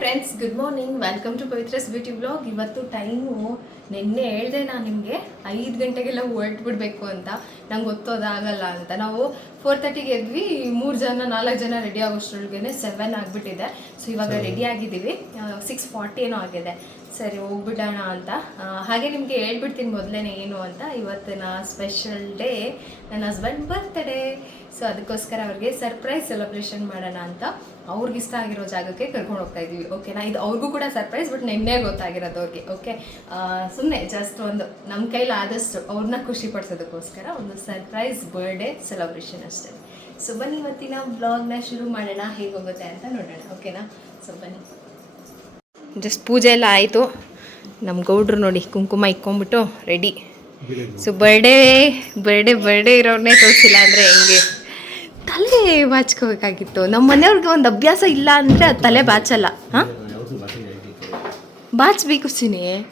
Friends good morning welcome to Pavithra's beauty blog ಇವತ್ತು time ನಿನ್ನೆ ಹೇಳ್ದೆ ನಾನು ನಿಮಗೆ ಐದು ಗಂಟೆಗೆಲ್ಲ ಹೊರಟ್ಬಿಡ್ಬೇಕು ಅಂತ. ನಂಗೆ ಗೊತ್ತೋದಾಗಲ್ಲ ಅಂತ. ನಾವು ಫೋರ್ ತರ್ಟಿಗೆ ಎದ್ವಿ ಮೂರು ಜನ ನಾಲ್ಕು ಜನ ರೆಡಿ ಆಗೋಷ್ಟ್ರೊಳಗೆ ಸೆವೆನ್ ಆಗಿಬಿಟ್ಟಿದೆ. ಸೊ ಇವಾಗ ರೆಡಿ ಆಗಿದ್ದೀವಿ. ಸಿಕ್ಸ್ ಫಾರ್ಟಿ ಏನೋ ಆಗಿದೆ. ಸರಿ, ಹೋಗ್ಬಿಡೋಣ ಅಂತ. ಹಾಗೆ ನಿಮಗೆ ಹೇಳ್ಬಿಡ್ತೀನಿ ಮೊದಲೇ ಏನು ಅಂತ. ಇವತ್ತಿನ ಸ್ಪೆಷಲ್ ಡೇ ನನ್ನ ಹಸ್ಬೆಂಡ್ ಬರ್ತ್ಡೇ ಸೊ ಅದಕ್ಕೋಸ್ಕರ ಅವ್ರಿಗೆ ಸರ್ಪ್ರೈಸ್ ಸೆಲೆಬ್ರೇಷನ್ ಮಾಡೋಣ ಅಂತ ಅವ್ರಿಗೆ ಇಷ್ಟ ಆಗಿರೋ ಜಾಗಕ್ಕೆ ಕರ್ಕೊಂಡು ಹೋಗ್ತಾ ಇದ್ದೀವಿ. ಓಕೆನಾ ಇದು ಅವ್ರಿಗೂ ಕೂಡ ಸರ್ಪ್ರೈಸ್ ಬಟ್ ನಿನ್ನೆ ಗೊತ್ತಾಗಿರೋದು ಅವ್ರಿಗೆ. ಓಕೆ ಸುಮ್ಮನೆ ಜಸ್ಟ್ ಒಂದು ನಮ್ಮ ಕೈಲಿ ಆದಷ್ಟು ಅವ್ರನ್ನ ಖುಷಿ ಪಡಿಸೋದಕ್ಕೋಸ್ಕರ ಒಂದು ಸರ್ಪ್ರೈಸ್ ಬರ್ಡೇ ಸೆಲೆಬ್ರೇಷನ್ ಅಷ್ಟೇ. ಸೊ ಬನ್ನಿ, ಇವತ್ತಿನ ಬ್ಲಾಗ್ನ ಶುರು ಮಾಡೋಣ. ಹೇಗೆ ಹೋಗುತ್ತೆ ಅಂತ ನೋಡೋಣ. ಓಕೆನಾ ಸೊ ಬನ್ನಿ. ಜಸ್ಟ್ ಪೂಜೆ ಎಲ್ಲ ಆಯಿತು. ನಮ್ಮ ಗೌಡ್ರು ನೋಡಿ ಕುಂಕುಮ ಇಕ್ಕೊಂಬಿಟ್ಟು ready so birthday birthday birthday ಇರೋರ್ನೇ ತೋರಿಸಿಲ್ಲ ಅಂದರೆ ಹೆಂಗೆ? ತಲೆ ಬಾಚ್ಕೋಬೇಕಾಗಿತ್ತು. ನಮ್ಮ ಮನೆಯವ್ರಿಗೆ ಒಂದು ಅಭ್ಯಾಸ ಇಲ್ಲ ಅಂದರೆ ಅದು ತಲೆ ಬಾಚಲ್ಲ. ಹಾಂ? ಬಾಚಬೇಕು ಸಿನಿ.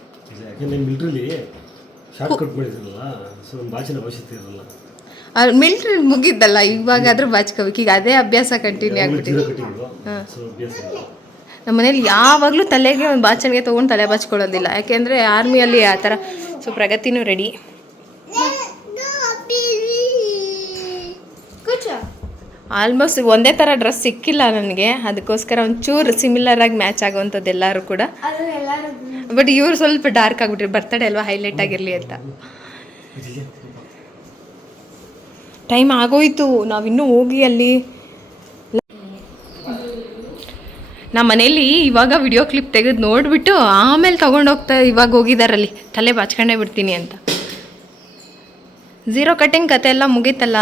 ಇರಲ್ಲ. ಮಿಲ್ಟ್ರಿ ಮುಗಿದ್ದಲ್ಲ ಇವಾಗಾದ್ರೂ ಬಾಚ್ಕೋಬೇಕು. ಈಗ ಅದೇ ಅಭ್ಯಾಸ ಕಂಟಿನ್ಯೂ ಆಗ್ಬಿಟ್ಟಿದೆ. ಜೀರೋ ನಮ್ಮ ಮನೇಲಿ ಯಾವಾಗಲೂ ತಲೆಗೆ ಒಂದು ಬಾಚಣಿಗೆ ತೊಗೊಂಡು ತಲೆ ಬಾಚ್ಕೊಳ್ಳೋದಿಲ್ಲ. ಯಾಕೆಂದರೆ ಆರ್ಮಿಯಲ್ಲಿ ಆ ಥರ ಸೊ ಪ್ರಗತಿನೂ ರೆಡಿ ಆಲ್ಮೋಸ್ಟ್ ಒಂದೇ ಥರ ಡ್ರೆಸ್ ಸಿಕ್ಕಿಲ್ಲ ನನಗೆ. ಅದಕ್ಕೋಸ್ಕರ ಒಂಚೂರು ಸಿಮಿಲರ್ ಆಗಿ ಮ್ಯಾಚ್ ಆಗುವಂಥದ್ದು ಎಲ್ಲರೂ ಕೂಡ. ಬಟ್ ಇವ್ರು ಸ್ವಲ್ಪ ಡಾರ್ಕ್ ಆಗಿಬಿಟ್ರಿ. ಬರ್ತಡೆ ಅಲ್ವಾ? ಹೈಲೈಟ್ ಆಗಿರಲಿ ಅಂತ. ಟೈಮ್ ಆಗೋಯ್ತು. ನಾವಿನ್ನೂ ಹೋಗಿ ಅಲ್ಲಿ ನಮ್ಮ ಮನೇಲಿ ಇವಾಗ ವಿಡಿಯೋ ಕ್ಲಿಪ್ ತೆಗೆದು ನೋಡಿಬಿಟ್ಟು ಆಮೇಲೆ ತೊಗೊಂಡೋಗ್ತಾ ಇವಾಗ ಹೋಗಿದಾರಲ್ಲಿ. ತಲೆ ಬಾಚ್ಕೊಂಡೇ ಬಿಡ್ತೀನಿ ಅಂತ. ಝೀರೋ ಕಟ್ಟಿಂಗ್ ಕತೆ ಎಲ್ಲ ಮುಗೀತಲ್ಲ?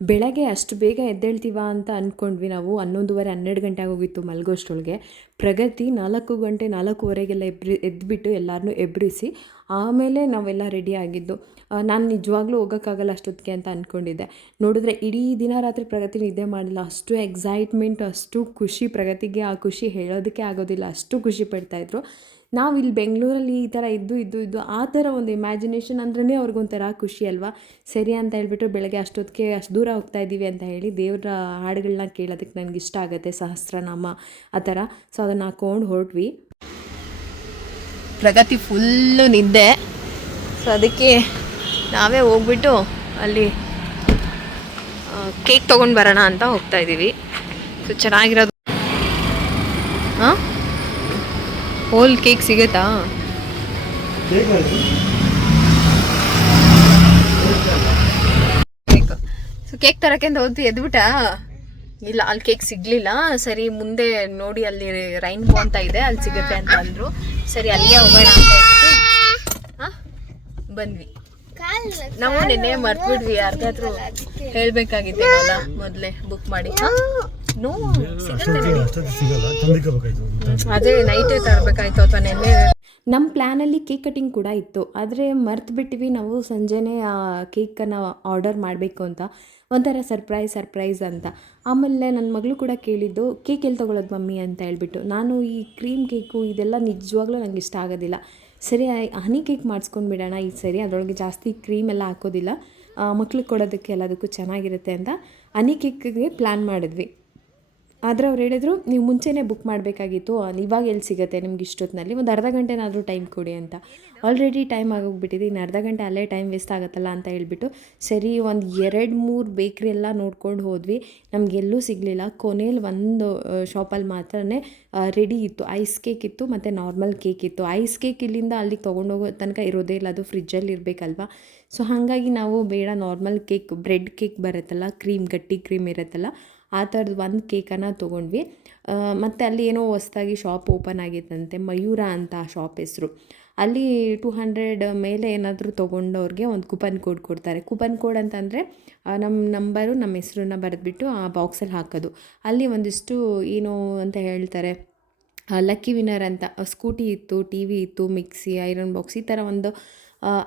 ಬೆಳಗ್ಗೆ ಅಷ್ಟು ಬೇಗ ಎದ್ದೇಳ್ತೀವ ಅಂತ ಅಂದ್ಕೊಂಡ್ವಿ ನಾವು. ಹನ್ನೊಂದುವರೆ, ಹನ್ನೆರಡು ಗಂಟೆ ಆಗೋಗಿತ್ತು ಮಲಗೋಷ್ಟೊಳಗೆ ಪ್ರಗತಿ ನಾಲ್ಕು ಗಂಟೆ, ನಾಲ್ಕೂವರೆಗೆಲ್ಲ ಎಬ್ರಿ, ಎದ್ಬಿಟ್ಟು ಎಲ್ಲರನ್ನೂ ಎಬ್ರಿಸಿ ಆಮೇಲೆ ನಾವೆಲ್ಲ ರೆಡಿ ಆಗಿದ್ದು. ನಾನು ನಿಜವಾಗ್ಲೂ ಹೋಗೋಕ್ಕಾಗಲ್ಲ ಅಷ್ಟೊತ್ತಿಗೆ ಅಂತ ಅಂದ್ಕೊಂಡಿದ್ದೆ ನೋಡಿದ್ರೆ ಇಡೀ ದಿನ ರಾತ್ರಿ ಪ್ರಗತಿ ನಿದ್ದೆ ಮಾಡಿಲ್ಲ ಅಷ್ಟು ಎಕ್ಸೈಟ್ಮೆಂಟ್ ಅಷ್ಟು ಖುಷಿ ಪ್ರಗತಿಗೆ ಆ ಖುಷಿ ಹೇಳೋದಕ್ಕೆ ಆಗೋದಿಲ್ಲ. ಅಷ್ಟು ಖುಷಿ ಪಡ್ತಾಯಿದ್ರು ನಾವು ಇಲ್ಲಿ ಬೆಂಗಳೂರಲ್ಲಿ ಈ ಥರ ಇದ್ದು ಇದ್ದು ಇದ್ದು ಆ ಥರ ಒಂದು ಇಮ್ಯಾಜಿನೇಷನ್ ಅಂದ್ರೇ ಅವ್ರಿಗೊಂಥರ ಖುಷಿ ಅಲ್ವಾ? ಸರಿ ಅಂತ ಹೇಳ್ಬಿಟ್ಟು ಬೆಳಗ್ಗೆ ಅಷ್ಟೊತ್ತಿಗೆ ಅಷ್ಟು ದೂರ ಹೋಗ್ತಾ ಇದ್ದೀವಿ ಅಂತ ಹೇಳಿ ದೇವರ ಹಾಡುಗಳನ್ನ ಕೇಳೋದಕ್ಕೆ ನನಗೆ ಇಷ್ಟ ಆಗುತ್ತೆ, ಸಹಸ್ರನಾಮ ಆ ಥರ ಸೊ ಅದನ್ನು ಹಾಕೊಂಡು ಹೊರಟ್ವಿ. ಪ್ರಗತಿ ಫುಲ್ಲು ನಿದ್ದೆ. ಸೊ ಅದಕ್ಕೆ ನಾವೇ ಹೋಗ್ಬಿಟ್ಟು ಅಲ್ಲಿ ಕೇಕ್ ತೊಗೊಂಡು ಬರೋಣ ಅಂತ ಹೋಗ್ತಾ ಇದ್ದೀವಿ ಸೊ ಚೆನ್ನಾಗಿರೋದು ಹಾಂ? ಹೋಲ್ ಕೇಕ್ ಸಿಗುತ್ತಾ? ಸೊ ಕೇಕ್ ತರಕ್ಕೆ ಅಂತ ಹೋದ್ವಿ ಎದ್ಬಿಟ್ಟ ಇಲ್ಲ, ಅಲ್ಲಿ ಕೇಕ್ ಸಿಗ್ಲಿಲ್ಲ. ಸರಿ, ಮುಂದೆ ನೋಡಿ, ಅಲ್ಲಿ ರೈನ್ಬೋ ಅಂತ ಇದೆ, ಅಲ್ಲಿ ಸಿಗುತ್ತೆ ಅಂತ ಅಂದ್ರು. ಸರಿ ಅಲ್ಲಿಗೆ ಹೋಗೋಣ ಅಂತ ಬಂದ್ವಿ ನಾವು ನಿನ್ನೆ ಮರ್ತ್ಬಿಡ್ವಿ ಯಾರಿಗಾದ್ರೂ ಹೇಳ್ಬೇಕಾಗಿತ್ತೇನಲ್ಲ, ಮೊದಲೇ ಬುಕ್ ಮಾಡಿ? ನೋ ಅದೇ ನೈಟೇ ತರಬೇಕಾಯ್ತು ಅಥವಾ ನಿನ್ನೆ. ನಮ್ಮ ಪ್ಲ್ಯಾನಲ್ಲಿ ಕೇಕ್ ಕಟಿಂಗ್ ಕೂಡ ಇತ್ತು. ಆದರೆ ಮರ್ತು ಬಿಟ್ಟಿವಿ ನಾವು ಸಂಜೆನೇ ಆ ಕೇಕನ್ನು ಆರ್ಡರ್ ಮಾಡಬೇಕು ಅಂತ. ಒಂಥರ ಸರ್ಪ್ರೈಸ್ ಸರ್ಪ್ರೈಸ್ ಅಂತ. ಆಮೇಲೆ ನನ್ನ ಮಗಳು ಕೂಡ ಕೇಳಿದ್ದು ಕೇಕ್ ಎಲ್ಲಿ ತೊಗೊಳೋದು ಮಮ್ಮಿ? ಅಂತ ಹೇಳ್ಬಿಟ್ಟು. ನಾನು ಈ ಕ್ರೀಮ್ ಕೇಕು ಇದೆಲ್ಲ ನಿಜವಾಗ್ಲೂ ನಂಗೆ ಇಷ್ಟ ಆಗೋದಿಲ್ಲ. ಸರಿ ಹನಿ ಕೇಕ್ ಮಾಡಿಸ್ಕೊಂಡು ಬಿಡೋಣ ಈ ಸರಿ. ಅದರೊಳಗೆ ಜಾಸ್ತಿ ಕ್ರೀಮ್ ಎಲ್ಲ ಹಾಕೋದಿಲ್ಲ. ಮಕ್ಳಿಗೆ ಕೊಡೋದಕ್ಕೆ ಎಲ್ಲದಕ್ಕೂ ಚೆನ್ನಾಗಿರುತ್ತೆ ಅಂತ ಹನಿ ಕೇಕ್ಗೆ ಪ್ಲ್ಯಾನ್ ಮಾಡಿದ್ವಿ. ಆದರೆ ಅವ್ರು ಹೇಳಿದ್ರು, ನೀವು ಮುಂಚೆನೇ ಬುಕ್ ಮಾಡಬೇಕಾಗಿತ್ತು. ಇವಾಗ ಎಲ್ಲಿ ಸಿಗುತ್ತೆ ನಿಮ್ಗೆ ಇಷ್ಟೊತ್ತಿನಲ್ಲಿ? ಒಂದು ಅರ್ಧ ಗಂಟೆನಾದರೂ ಟೈಮ್ ಕೊಡಿ ಅಂತ. ಆಲ್ರೆಡಿ ಟೈಮ್ ಆಗೋಗ್ಬಿಟ್ಟಿದೆ. ಇನ್ನು ಅರ್ಧ ಗಂಟೆ ಅಲ್ಲೇ ಟೈಮ್ ವೇಸ್ಟ್ ಆಗುತ್ತಲ್ಲ ಅಂತ ಹೇಳಿಬಿಟ್ಟು, ಸರಿ, ಒಂದು ಎರಡು ಮೂರು ಬೇಕ್ರಿ ಎಲ್ಲ ನೋಡ್ಕೊಂಡು ಹೋದ್ವಿ. ನಮಗೆಲ್ಲೂ ಸಿಗಲಿಲ್ಲ. ಕೊನೆಯಲ್ಲಿ ಒಂದು ಶಾಪಲ್ಲಿ ಮಾತ್ರ ರೆಡಿ ಇತ್ತು. ಐಸ್ ಕೇಕ್ ಇತ್ತು ಮತ್ತು ನಾರ್ಮಲ್ ಕೇಕ್ ಇತ್ತು. ಐಸ್ ಕೇಕ್ ಇಲ್ಲಿಂದ ಅಲ್ಲಿಗೆ ತೊಗೊಂಡೋಗೋ ತನಕ ಇರೋದೇ ಇಲ್ಲ. ಅದು ಫ್ರಿಜ್ಜಲ್ಲಿ ಇರಬೇಕಲ್ವಾ? ಸೊ ಹಾಗಾಗಿ ನಾವು ಬೇಡ ನಾರ್ಮಲ್ ಕೇಕ್ ಬ್ರೆಡ್ ಕೇಕ್ ಬರುತ್ತಲ್ಲ ಕ್ರೀಮ್ ಗಟ್ಟಿ ಕ್ರೀಮ್ ಇರುತ್ತಲ್ಲ ಆ ಥರದ್ದು ಒಂದು ಕೇಕನ್ನು ತೊಗೊಂಡ್ವಿ. ಮತ್ತು ಅಲ್ಲಿ ಏನೋ ಹೊಸ್ದಾಗಿ ಶಾಪ್ ಓಪನ್ ಆಗಿತ್ತಂತೆ, ಮಯೂರ ಅಂತ ಆ ಶಾಪ್ ಹೆಸರು. ಅಲ್ಲಿ ಟು ಹಂಡ್ರೆಡ್ ಮೇಲೆ ಏನಾದರೂ ತೊಗೊಂಡವ್ರಿಗೆ ಒಂದು ಕೂಪನ್ ಕೋಡ್ ಕೊಡ್ತಾರೆ. ಕೂಪನ್ ಕೋಡ್ ಅಂತಂದರೆ ನಮ್ಮ ನಂಬರು ನಮ್ಮ ಹೆಸ್ರನ್ನ ಬರೆದ್ಬಿಟ್ಟು ಆ ಬಾಕ್ಸಲ್ಲಿ ಹಾಕೋದು. ಅಲ್ಲಿ ಒಂದಿಷ್ಟು ಏನು ಅಂತ ಹೇಳ್ತಾರೆ ಲಕ್ಕಿ ವಿನ್ನರ್ ಅಂತ ಸ್ಕೂಟಿ ಇತ್ತು, ಟಿ ವಿ ಇತ್ತು, ಮಿಕ್ಸಿ, ಐರನ್ ಬಾಕ್ಸ್, ಈ ಥರ ಒಂದು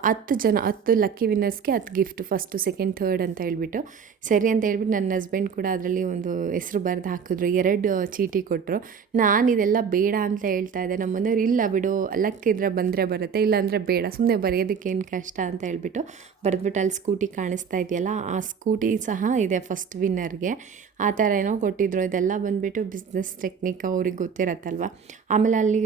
ಹತ್ತು ಜನ, ಹತ್ತು ಲಕ್ಕಿ ವಿನ್ನರ್ಸ್ಗೆ ಹತ್ತು ಗಿಫ್ಟ್ ಫಸ್ಟು ಸೆಕೆಂಡ್ ಥರ್ಡ್ ಅಂತ ಹೇಳ್ಬಿಟ್ಟು. ಸರಿ ಅಂತ ಹೇಳ್ಬಿಟ್ಟು ನನ್ನ ಹಸ್ಬೆಂಡ್ ಕೂಡ ಅದರಲ್ಲಿ ಒಂದು ಹೆಸರು ಬರೆದು ಹಾಕಿದ್ರು. ಎರಡು ಚೀಟಿ ಕೊಟ್ಟರು ನಾನು ಇದೆಲ್ಲ ಬೇಡ ಅಂತ ಹೇಳ್ತಾ ಇದ್ದೆ. ನಮ್ಮ ಮನೆಯವ್ರು, ಇಲ್ಲ ಬಿಡು ಲಕ್ಕಿದ್ರೆ ಬಂದರೆ ಬರುತ್ತೆ ಇಲ್ಲಾಂದರೆ ಬೇಡ ಸುಮ್ಮನೆ ಬರೆಯೋದಕ್ಕೆ ಏನು ಕಷ್ಟ ಅಂತ ಹೇಳ್ಬಿಟ್ಟು ಬರೆದ್ಬಿಟ್ಟು ಅಲ್ಲಿ ಸ್ಕೂಟಿ ಕಾಣಿಸ್ತಾ ಇದೆಯಲ್ಲ, ಆ ಸ್ಕೂಟಿ ಸಹ ಇದೆ ಫಸ್ಟ್ ವಿನ್ನರ್ಗೆ ಆ ಥರ ಏನೋ ಕೊಟ್ಟಿದ್ರು. ಇದೆಲ್ಲ ಬಂದುಬಿಟ್ಟು ಬಿಸ್ನೆಸ್ ಟೆಕ್ನಿಕ್ ಅವ್ರಿಗೆ ಗೊತ್ತಿರತ್ತಲ್ವ? ಆಮೇಲೆ ಅಲ್ಲಿ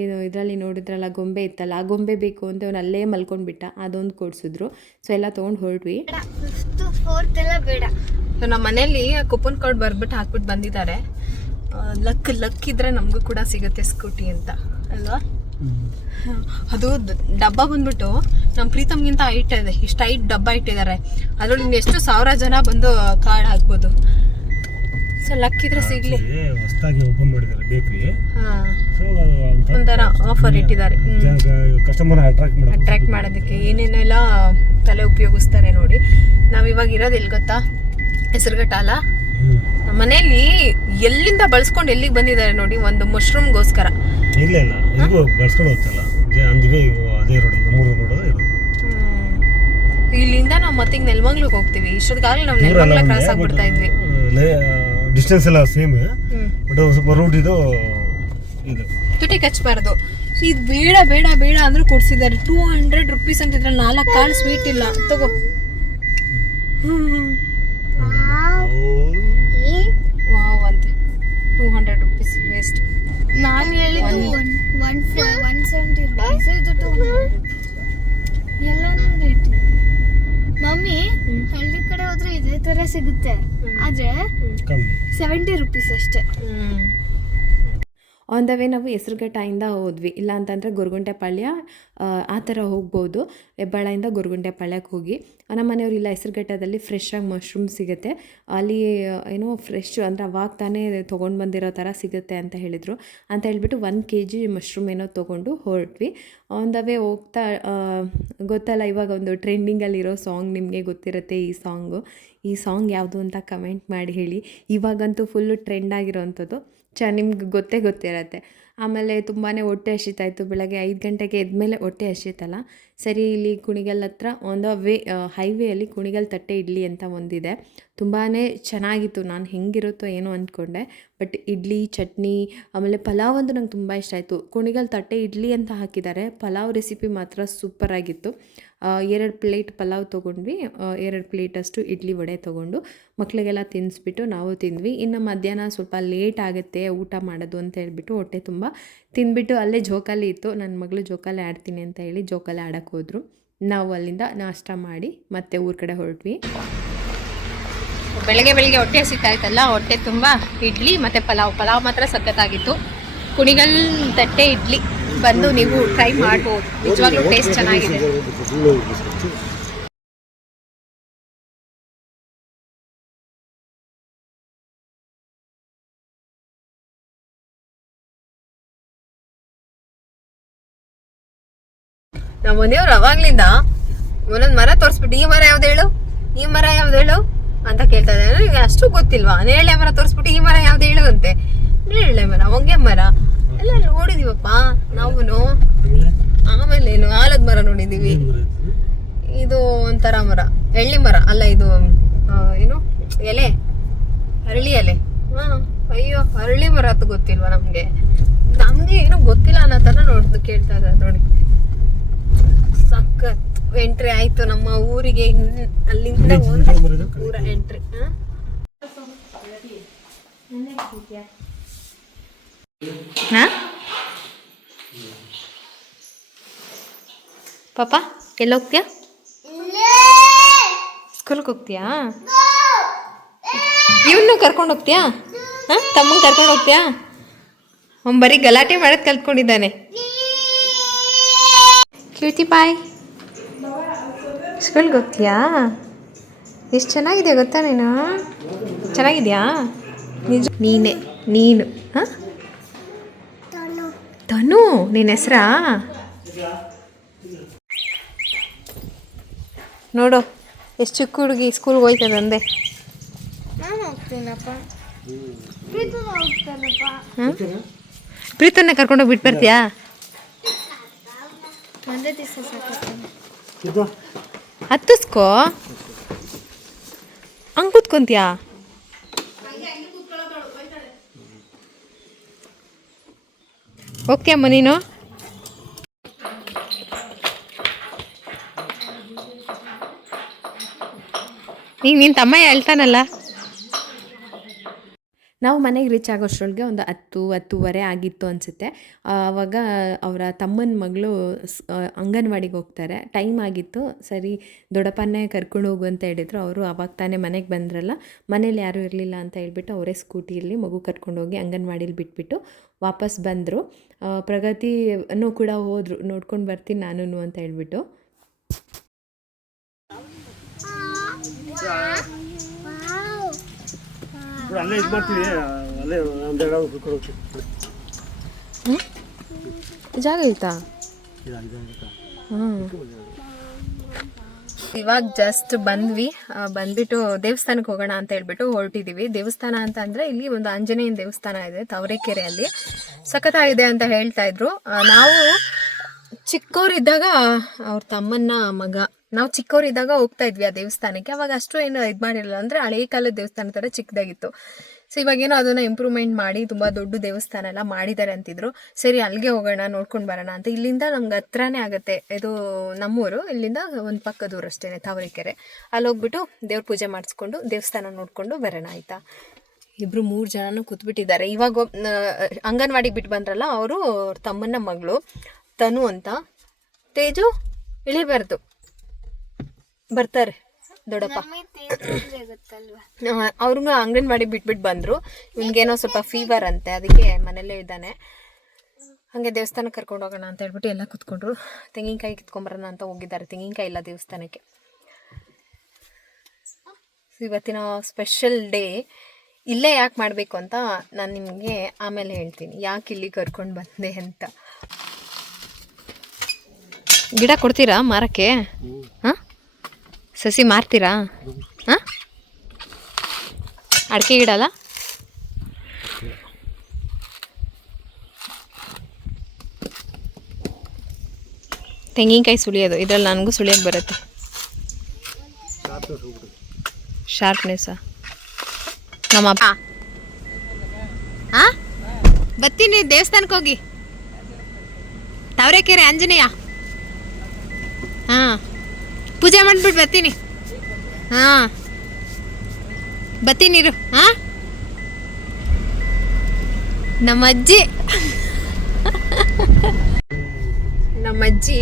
ಏನು ಇದರಲ್ಲಿ ನೋಡಿದ್ರಲ್ಲ ಗೊಂಬೆ ಇತ್ತಲ್ಲ ಆ ಗೊಂಬೆ ಬೇಕು ಅಂತ ಅವ್ನು ಅಲ್ಲೇ ಮಲ್ಕೊಂಡ್ಬಿಟ್ಟ ಅದೊಂದು ಕೊಡಿಸಿದ್ರು. ಸೊ ಎಲ್ಲ ತೊಗೊಂಡು ಹೊರಟ್ವಿ. ಫಿಫ್ತ್ ಫೋರ್ತ್ ಎಲ್ಲ ಬೇಡ. ಸೊ ನಮ್ಮ ಮನೇಲಿ ಕೂಪನ್ ಕಾರ್ಡ್ ಬರ್ಬಿಟ್ಟು ಹಾಕ್ಬಿಟ್ಟು ಬಂದಿದ್ದಾರೆ. ಲಕ್ ಲಕ್ ಇದ್ರೆ ನಮಗೂ ಕೂಡ ಸಿಗುತ್ತೆ ಸ್ಕೂಟಿ ಅಂತ. ಅಲ್ವಾ? ಅದು ಡಬ್ಬ ಬಂದ್ಬಿಟ್ಟು ನಮ್ಮ ಪ್ರೀತಮ್ಗಿಂತ ಹೈಟ್ ಇದೆ. ಇಷ್ಟು ಹೈಟ್ ಡಬ್ಬ ಇಟ್ಟಿದ್ದಾರೆ. ಅದ್ರಲ್ಲಿ ಎಷ್ಟು ಸಾವಿರ ಜನ ಬಂದು ಕಾರ್ಡ್ ಹಾಕ್ಬೋದು. ಸೊ ಲಕ್ ಇದ್ರೆ ಸಿಗ್ಲಿ. ಹೊಸದಾಗಿ ಓಪನ್ ಮಾಡಿದ್ದಾರೆ ಬೇಕರಿ ಹಾ. ಸೊ ಒಂಥರ ಆಫರ್ ಇಟ್ಟಿದ್ದಾರೆ. ಕಸ್ಟಮರ್ ಅಟ್ರಾಕ್ಟ್ ಮಾಡೋದು ಅಟ್ರಾಕ್ಟ್ ಮಾಡೋದಕ್ಕೆ ಏನೇನೆಲ್ಲ ತಲೆ ಉಪಯೋಗಿಸ್ತಾರೆ ನೋಡಿ. ನಾವು ಇವಾಗ ಇರೋದು ಎಲ್ಲಿ ಗೊತ್ತಾ? ಹೆಸರುಘಟ್ಟ ಅಲ್ಲ. ನಮ್ಮ ಮನೆಯಲ್ಲಿ ಎಲ್ಲಿಂದ ಬಳಸ್ಕೊಂಡು ಎಲ್ಲಿಗೆ ಬಂದಿದ್ದಾರೆ ನೋಡಿ ಒಂದು ಮಶ್ರೂಮ್ಗೋಸ್ಕರ ಇಲ್ಲ ಇಲ್ಲ. ಇದು ಬಳಸ್ಕೊಂಡು ಹೋಗ್ತಲ್ಲ. ಅಂದಿವೆ ಅದೇ ರೋಡ್ ಮೂರು ರೋಡ್ ಇಲ್ಲಿಂದ ನಾವು ಮತ್ತೆ ನೆಲಮಂಗ್ಲಕ್ಕೆ ಹೋಗ್ತೀವಿ. ಇಷ್ಟೊತ್ತಿಗಾಗಲೇ ನಾವು ನೆಲಮಂಗ್ಲ ಕ್ರಾಸ್ ಆಗ್ಬಿಡ್ತಾ ಇದ್ವಿ. ಡಿಸ್ಟೆನ್ಸ್ ಎಲ್ಲ ಸೇಮ್ ಬಟ್ ಸ್ವಲ್ಪ ರೂಟ್ ಇದು ಇದು. ತುಟಿ ಕಚ್ಚಬಾರ್ದು. ಇದು ಬೇಡ ಬೇಡ ಬೇಡ ಅಂದ್ರೆ ಕೊಡ್ಸಿದ್ದಾರೆ. ಟೂ ಹಂಡ್ರೆಡ್ ರುಪೀಸ್ ಅಂತಿದ್ರೆ ನಾಲ್ಕು ಕಾಳು ಸ್ವೀಟ್ ಇಲ್ಲ. ತಗೋ. ವಾವ್ ಅಂತೆ. ಟೂ ಹಂಡ್ರೆಡ್ ರುಪೀಸ್ ವೇಸ್ಟ್ ನಾನು ಹೇಳಿದ್ದು one one one seventy rupees ಇದು ಟೂ ಎಲ್ಲನೂ ರೇಟ್ ಮಮ್ಮಿ ಹಳ್ಳಿ ಕಡೆ ಹೋದ್ರೆ ಇದೇ ತರ ಸಿಗುತ್ತೆ. ಆದ್ರೆ ಸೆವೆಂಟಿ ರುಪೀಸ್ ಅಷ್ಟೇ. ಆನ್ ದ ವೇ ನಾವು ಹೆಸ್ರುಗಟ್ಟಾಯಿಂದ ಹೋದ್ವಿ. ಇಲ್ಲ ಅಂತಂದರೆ ಗೊರಗುಂಟೆಪಾಳ್ಯ ಪಾಳ್ಯ, ಆ ಥರ ಹೋಗ್ಬೋದು. ಹೆಬ್ಬಾಳದಿಂದ ಗೊರಗುಂಟೆಪಾಳ್ಯಕ್ಕೆ ಹೋಗಿ. ನಮ್ಮ ಮನೆಯವ್ರು ಇಲ್ಲ, ಹೆಸರುಘಟ್ಟದಲ್ಲಿ ಫ್ರೆಶ್ ಆಗಿ ಮಶ್ರೂಮ್ ಸಿಗುತ್ತೆ. ಅಲ್ಲಿ, ಏನೋ ಫ್ರೆಶ್ ಅಂದರೆ ಅವಾಗ ತಾನೇ ತೊಗೊಂಡು ಬಂದಿರೋ ಥರ ಸಿಗುತ್ತೆ ಅಂತ ಹೇಳಿದರು. ಅಂತ ಹೇಳಿಬಿಟ್ಟು ಒನ್ ಕೆ ಜಿ ಮಶ್ರೂಮ್ ಏನೋ ತೊಗೊಂಡು ಹೊರಟ್ವಿ. ಆನ್ ದ ವೇ ಹೋಗ್ತಾ ಗೊತ್ತಲ್ಲ, ಇವಾಗ ಒಂದು ಟ್ರೆಂಡಿಂಗಲ್ಲಿರೋ ಸಾಂಗ್ ನಿಮಗೆ ಗೊತ್ತಿರುತ್ತೆ ಈ ಸಾಂಗು ಈ ಸಾಂಗ್ ಯಾವುದು ಅಂತ ಕಮೆಂಟ್ ಮಾಡಿ ಹೇಳಿ. ಇವಾಗಂತೂ ಫುಲ್ಲು ಟ್ರೆಂಡ್ ಆಗಿರೋವಂಥದ್ದು ಚ, ನಿಮ್ಗೆ ಗೊತ್ತೇ ಗೊತ್ತಿರತ್ತೆ. ಆಮೇಲೆ ತುಂಬಾ ಹೊಟ್ಟೆ ಹಸಿತಾಯಿತ್ತು ಬೆಳಗ್ಗೆ ಐದು ಗಂಟೆಗೆ ಎದ್ಮೇಲೆ ಹೊಟ್ಟೆ ಹಸಿತಲ್ಲ? ಸರಿ, ಇಲ್ಲಿ ಕುಣಿಗಲ್ ಹತ್ರ ಒಂದು ವೇ ಹೈವೇಯಲ್ಲಿ ಕುಣಿಗಲ್ ತಟ್ಟೆ ಇಡ್ಲಿ ಅಂತ ಒಂದಿದೆ. ತುಂಬಾ ಚೆನ್ನಾಗಿತ್ತು. ನಾನು ಹೆಂಗಿರುತ್ತೋ ಏನೋ ಅಂದ್ಕೊಂಡೆ ಬಟ್ ಇಡ್ಲಿ, ಚಟ್ನಿ, ಆಮೇಲೆ ಪಲಾವ್ ಅಂತೂ ನಂಗೆ ತುಂಬ ಇಷ್ಟ ಆಯಿತು. ಕುಣಿಗಲ್ ತಟ್ಟೆ ಇಡ್ಲಿ ಅಂತ ಹಾಕಿದ್ದಾರೆ. ಪಲಾವ್ ರೆಸಿಪಿ ಮಾತ್ರ ಸೂಪರಾಗಿತ್ತು ಎರಡು ಪ್ಲೇಟ್ ಪಲಾವ್ ತೊಗೊಂಡ್ವಿ. ಎರಡು ಪ್ಲೇಟಷ್ಟು ಇಡ್ಲಿ ವಡೆ ತೊಗೊಂಡು ಮಕ್ಕಳಿಗೆಲ್ಲ ತಿನ್ನಿಸ್ಬಿಟ್ಟು ನಾವು ತಿಂದ್ವಿ. ಇನ್ನು ಮಧ್ಯಾಹ್ನ ಸ್ವಲ್ಪ ಲೇಟ್ ಆಗುತ್ತೆ, ಊಟ ಮಾಡೋದು ಅಂತ ಹೇಳ್ಬಿಟ್ಟು ಹೊಟ್ಟೆ ತುಂಬ ತಿಂದ್ಬಿಟ್ಟು ಅಲ್ಲೇ ಜೋಕಾಲಿ ಇತ್ತು. ನನ್ನ ಮಗಳು ಜೋಕಾಲಿ ಆಡ್ತೀನಿ ಅಂತ ಹೇಳಿ ಜೋಕಾಲಿ ಆಡೋಕ್ಕೆ ಹೋದ್ರು. ನಾವು ಅಲ್ಲಿಂದ ನಾಷ್ಟ ಮಾಡಿ ಮತ್ತೆ ಊರ ಕಡೆ ಹೊರಟ್ವಿ. ಬೆಳಗ್ಗೆ ಬೆಳಗ್ಗೆ ಹೊಟ್ಟೆ ಸಿಕ್ತಾಯ್ತಲ್ಲ ಹೊಟ್ಟೆ ತುಂಬ ಇಡ್ಲಿ ಮತ್ತು ಪಲಾವ್. ಪಲಾವ್ ಮಾತ್ರ ಸಖತ್ತಾಗಿತ್ತು. ಕುಣಿಗಲ್ ತಟ್ಟೆ ಇಡ್ಲಿ. ಬಂದು ನೀವು ಟ್ರೈ ಮಾಡ್ಬೋದು. ನಿಜವಾಗ್ಲೂ ಟೇಸ್ಟ್ ಚೆನ್ನಾಗಿದೆ. ನಮ್ಮ ಮನೆಯವ್ರು ಅವಾಗ್ಲಿಂದ ಒಂದೊಂದು ಮರ ತೋರಿಸ್ಬಿಟ್ಟು, ಈ ಮರ ಯಾವ್ದು ಹೇಳು? ಈ ಮರ ಯಾವ್ದು ಹೇಳು? ಅಂತ ಕೇಳ್ತಾ ಇದ್ದಾರೆ ನನಗೆ ಅಷ್ಟು ಗೊತ್ತಿಲ್ವಾ? ನೇರಳೆ ಮರ ತೋರಿಸ್ಬಿಟ್ಟು, ಈ ಮರ ಯಾವ್ದು ಹೇಳು? ಅಂತೆ. ನೇರಳೆ ಮರ, ಹೊಂಗೆ ಮರ. ಎಲ್ಲ ನೋಡಿದೀವಪ್ಪ ನಾವು ಆಮೇಲೆ ಏನು ಆಲದ ಮರ ನೋಡಿದೀವಿ. ಇದು ಒಂಥರ ಮರ ಎಳ್ಳಿ ಮರ. ಅಲ್ಲ ಇದು ಏನು? ಎಲೆ ಅರಳಿ ಎಲೆ. ಹಾ ಅಯ್ಯೋ ಅರಳಿ ಮರ ಅಂತ ಗೊತ್ತಿಲ್ವಾ ನಮ್ಗೆ? ನಮ್ಗೆ ಏನು ಗೊತ್ತಿಲ್ಲ ಅನ್ನೋ ತರ ನೋಡ್ದು ಕೇಳ್ತಾ ಇದ್ದಾರೆ ನೋಡಿ. ಸಖತ್ ಎಂಟ್ರಿ ಆಯ್ತು ನಮ್ಮ ಊರಿಗೆ ಅಲ್ಲಿಂದ ಒಂದು ಊರ ಎಂಟ್ರಿ ಹಾ? ಪಾಪ, ಎಲ್ಲ ಹೋಗ್ತೀಯಾ? ಸ್ಕೂಲ್ಗೆ ಹೋಗ್ತೀಯಾ? ಇವನು ಕರ್ಕೊಂಡು ಹೋಗ್ತೀಯಾ? ಹಾಂ? ತಮ್ಮಂಗೆ ಕರ್ಕೊಂಡು ಹೋಗ್ತೀಯಾ? ಅವ್ನು ಬರೀ ಗಲಾಟೆ ಮಾಡೋದು ಕಲ್ತ್ಕೊಂಡಿದ್ದಾನೆ. ಕೀರ್ತಿ ಬಾಯ್, ಸ್ಕೂಲ್ಗೆ ಹೋಗ್ತೀಯಾ? ಎಷ್ಟು ಚೆನ್ನಾಗಿದೆ ಗೊತ್ತಾ ನೀನು? ಚೆನ್ನಾಗಿದ್ಯಾ? ನೀನೆ, ನೀನು, ಹಾಂ? ತನು ನಿನ್ನ ಹೆಸ್ರಾ? ನೋಡು ಎಷ್ಟು ಚಿಕ್ಕ ಹುಡುಗಿ ಸ್ಕೂಲ್ಗೆ ಹೋಯ್ತದೆ ಅಂದೆ ನಾನು ಹೋಗ್ತೀನಪ್ಪ. ಪ್ರೀತು ಹೋಗ್ತಾನಪ್ಪ. ಪ್ರೀತನ್ನ ಕರ್ಕೊಂಡೋಗಿ ಬಿಟ್ಟು ಬರ್ತೀಯಾ? ಹತ್ತಿಸ್ಕೋ? ಹಂಗೆ ಕೂತ್ಕೊಂತೀಯಾ? ಹೋಗ್ತೀಯಮ್ಮ ನೀನು? ಈಗ ನಿನ್ನ ತಮ್ಮ ಹೇಳ್ತಾನಲ್ಲ? ನಾವು ಮನೆಗೆ ರೀಚ್ ಆಗೋಷ್ಟರೊಳಗೆ ಒಂದು ಹತ್ತು, ಹತ್ತುವರೆ ಆಗಿತ್ತು ಅನಿಸುತ್ತೆ. ಆವಾಗ ಅವರ ತಮ್ಮನ ಮಗಳು ಅಂಗನವಾಡಿಗೆ ಹೋಗ್ತಾರೆ. ಟೈಮ್ ಆಗಿತ್ತು. ಸರಿ ದೊಡ್ಡಪ್ಪನೇ ಕರ್ಕೊಂಡು ಹೋಗು ಅಂತ ಹೇಳಿದ್ರು. ಅವರು ಅವಾಗ ತಾನೇ ಮನೆಗೆ ಬಂದ್ರಲ್ಲ, ಮನೇಲಿ ಯಾರೂ ಇರಲಿಲ್ಲ ಅಂತ ಹೇಳಿಬಿಟ್ಟು ಅವರೇ ಸ್ಕೂಟಿಯಲ್ಲಿ ಮಗು ಕರ್ಕೊಂಡೋಗಿ ಅಂಗನವಾಡಿಲಿ ಬಿಟ್ಬಿಟ್ಟು ವಾಪಸ್ ಬಂದರು. ಪ್ರಗತಿನೂ ಕೂಡ ಹೋದರು. ನೋಡ್ಕೊಂಡು ಬರ್ತೀನಿ ನಾನು ಅಂತ ಹೇಳಿಬಿಟ್ಟು. ಅಲ್ಲೇ ಇದು ಮಾಡ್ತೀವಿ. ಅಲ್ಲೇ ಒಂದೆರಡು ಅವರ್ ಹೋಗ್ತೀವಿ ಜಾಗ ಐತಾ? ಇವಾಗ ಜಸ್ಟ್ ಬಂದ್ವಿ. ಬಂದ್ಬಿಟ್ಟು ದೇವಸ್ಥಾನಕ್ಕೆ ಹೋಗೋಣ ಅಂತ ಹೇಳ್ಬಿಟ್ಟು ಹೊರಟಿದೀವಿ. ದೇವಸ್ಥಾನ ಅಂತ ಅಂದ್ರೆ ಇಲ್ಲಿ ಒಂದು ಆಂಜನೇಯನ ದೇವಸ್ಥಾನ ಇದೆ ತವರೆಕೆರೆಯಲ್ಲಿ. ಸಖತ್ತಾಗಿದೆ ಅಂತ ಹೇಳ್ತಾ ಇದ್ರು. ನಾವು ಚಿಕ್ಕವರಿದ್ದಾಗ ಅವ್ರ ತಮ್ಮನ್ನ ಮಗ ನಾವು ಚಿಕ್ಕವರಿದ್ದಾಗ ಹೋಗ್ತಾ ಇದ್ವಿ ಆ ದೇವಸ್ಥಾನಕ್ಕೆ. ಅವಾಗ ಅಷ್ಟು ಏನು ಇದು ಮಾಡಿರಲಿಲ್ಲ. ಅಂದರೆ ಹಳೆ ಕಾಲದ ದೇವಸ್ಥಾನ ಥರ ಚಿಕ್ಕದಾಗಿತ್ತು. ಸೊ ಇವಾಗೇನೋ ಅದನ್ನು ಇಂಪ್ರೂವ್ಮೆಂಟ್ ಮಾಡಿ ತುಂಬ ದೊಡ್ಡ ದೇವಸ್ಥಾನ ಎಲ್ಲ ಮಾಡಿದ್ದಾರೆ ಅಂತಿದ್ರು. ಸರಿ, ಅಲ್ಲಿಗೆ ಹೋಗೋಣ, ನೋಡ್ಕೊಂಡು ಬರೋಣ ಅಂತ. ಇಲ್ಲಿಂದ ನಮ್ಗೆ ಹತ್ರನೇ ಆಗುತ್ತೆ. ಇದು ನಮ್ಮೂರು. ಇಲ್ಲಿಂದ ಒಂದು ಪಕ್ಕ ದೂರ ಅಷ್ಟೇ ತಾವರೆಕೆರೆ ಅಲ್ಲಿ ಹೋಗ್ಬಿಟ್ಟು ದೇವ್ರ ಪೂಜೆ ಮಾಡಿಸ್ಕೊಂಡು ದೇವಸ್ಥಾನ ನೋಡಿಕೊಂಡು ಬರೋಣ ಆಯಿತಾ? ಇಬ್ಬರು ಮೂರು ಜನನೂ ಕೂತ್ಬಿಟ್ಟಿದ್ದಾರೆ. ಇವಾಗ ಅಂಗನವಾಡಿಗೆ ಬಿಟ್ಟು ಬಂದ್ರಲ್ಲ, ಅವರು ತಮ್ಮನ ಮಗಳು, ತನು ಅಂತ. ತೇಜು, ಇಳಿಬಾರ್ದು. ಬರ್ತಾರೆ ದೊಡ್ಡಪ್ಪ. ಅವ್ರಿಗೂ ಅಂಗನವಾಡಿ ಬಿಟ್ಬಿಟ್ಟು ಬಂದರು. ಏನೋ ಸ್ವಲ್ಪ ಫೀವರ್ ಅಂತೆ ಅದಕ್ಕೆ ಮನೇಲೇ ಇದ್ದಾನೆ. ಹಾಗೆ ದೇವಸ್ಥಾನಕ್ಕೆ ಕರ್ಕೊಂಡು ಹೋಗೋಣ ಅಂತ ಹೇಳ್ಬಿಟ್ಟು ಎಲ್ಲ ಕುತ್ಕೊಂಡ್ರು. ತೆಂಗಿನಕಾಯಿ ಕಿತ್ಕೊಂಬರೋಣ ಅಂತ ಹೋಗಿದ್ದಾರೆ. ತೆಂಗಿನಕಾಯಿ ಇಲ್ಲ ದೇವಸ್ಥಾನಕ್ಕೆ. ಇವತ್ತಿನ ಸ್ಪೆಷಲ್ ಡೇ ಇಲ್ಲೇ ಯಾಕೆ ಮಾಡಬೇಕು ಅಂತ ನಾನು ನಿಮಗೆ ಆಮೇಲೆ ಹೇಳ್ತೀನಿ. ಯಾಕೆ ಇಲ್ಲಿ ಕರ್ಕೊಂಡು ಬಂದೆ ಅಂತ. ಗಿಡ ಕೊಡ್ತೀರಾ ಮಾರಕ್ಕೆ? ಹಾಂ? ಸಸಿ ಮಾರ್ತೀರಾ? ಹಾಂ? ಅಡಿಕೆ ಗಿಡ ಅಲ್ಲ ತೆಂಗಿನಕಾಯಿ ಸುಳಿಯೋದು ಇದರಲ್ಲಿ ನನಗೂ ಸುಳಿಯೋಕೆ ಬರುತ್ತೆ. ಶಾರ್ಪ್ನೆಸ್ ನಮ್ಮ ಅಪ್ಪ ಹಾಂ? ಬರ್ತೀನಿ ದೇವಸ್ಥಾನಕ್ಕೆ ಹೋಗಿ. ತವರೆಕೆರೆ ಆಂಜನೇಯ. ಹಾಂ. ಪೂಜೆ ಮಾಡಿಬಿಟ್ಟು ಬರ್ತೀನಿ. ಹಾಂ. ಬರ್ತೀನಿ ಇರು. ಹಾಂ? ನಮ್ಮ ಅಜ್ಜಿ ನಮ್ಮ ಅಜ್ಜಿ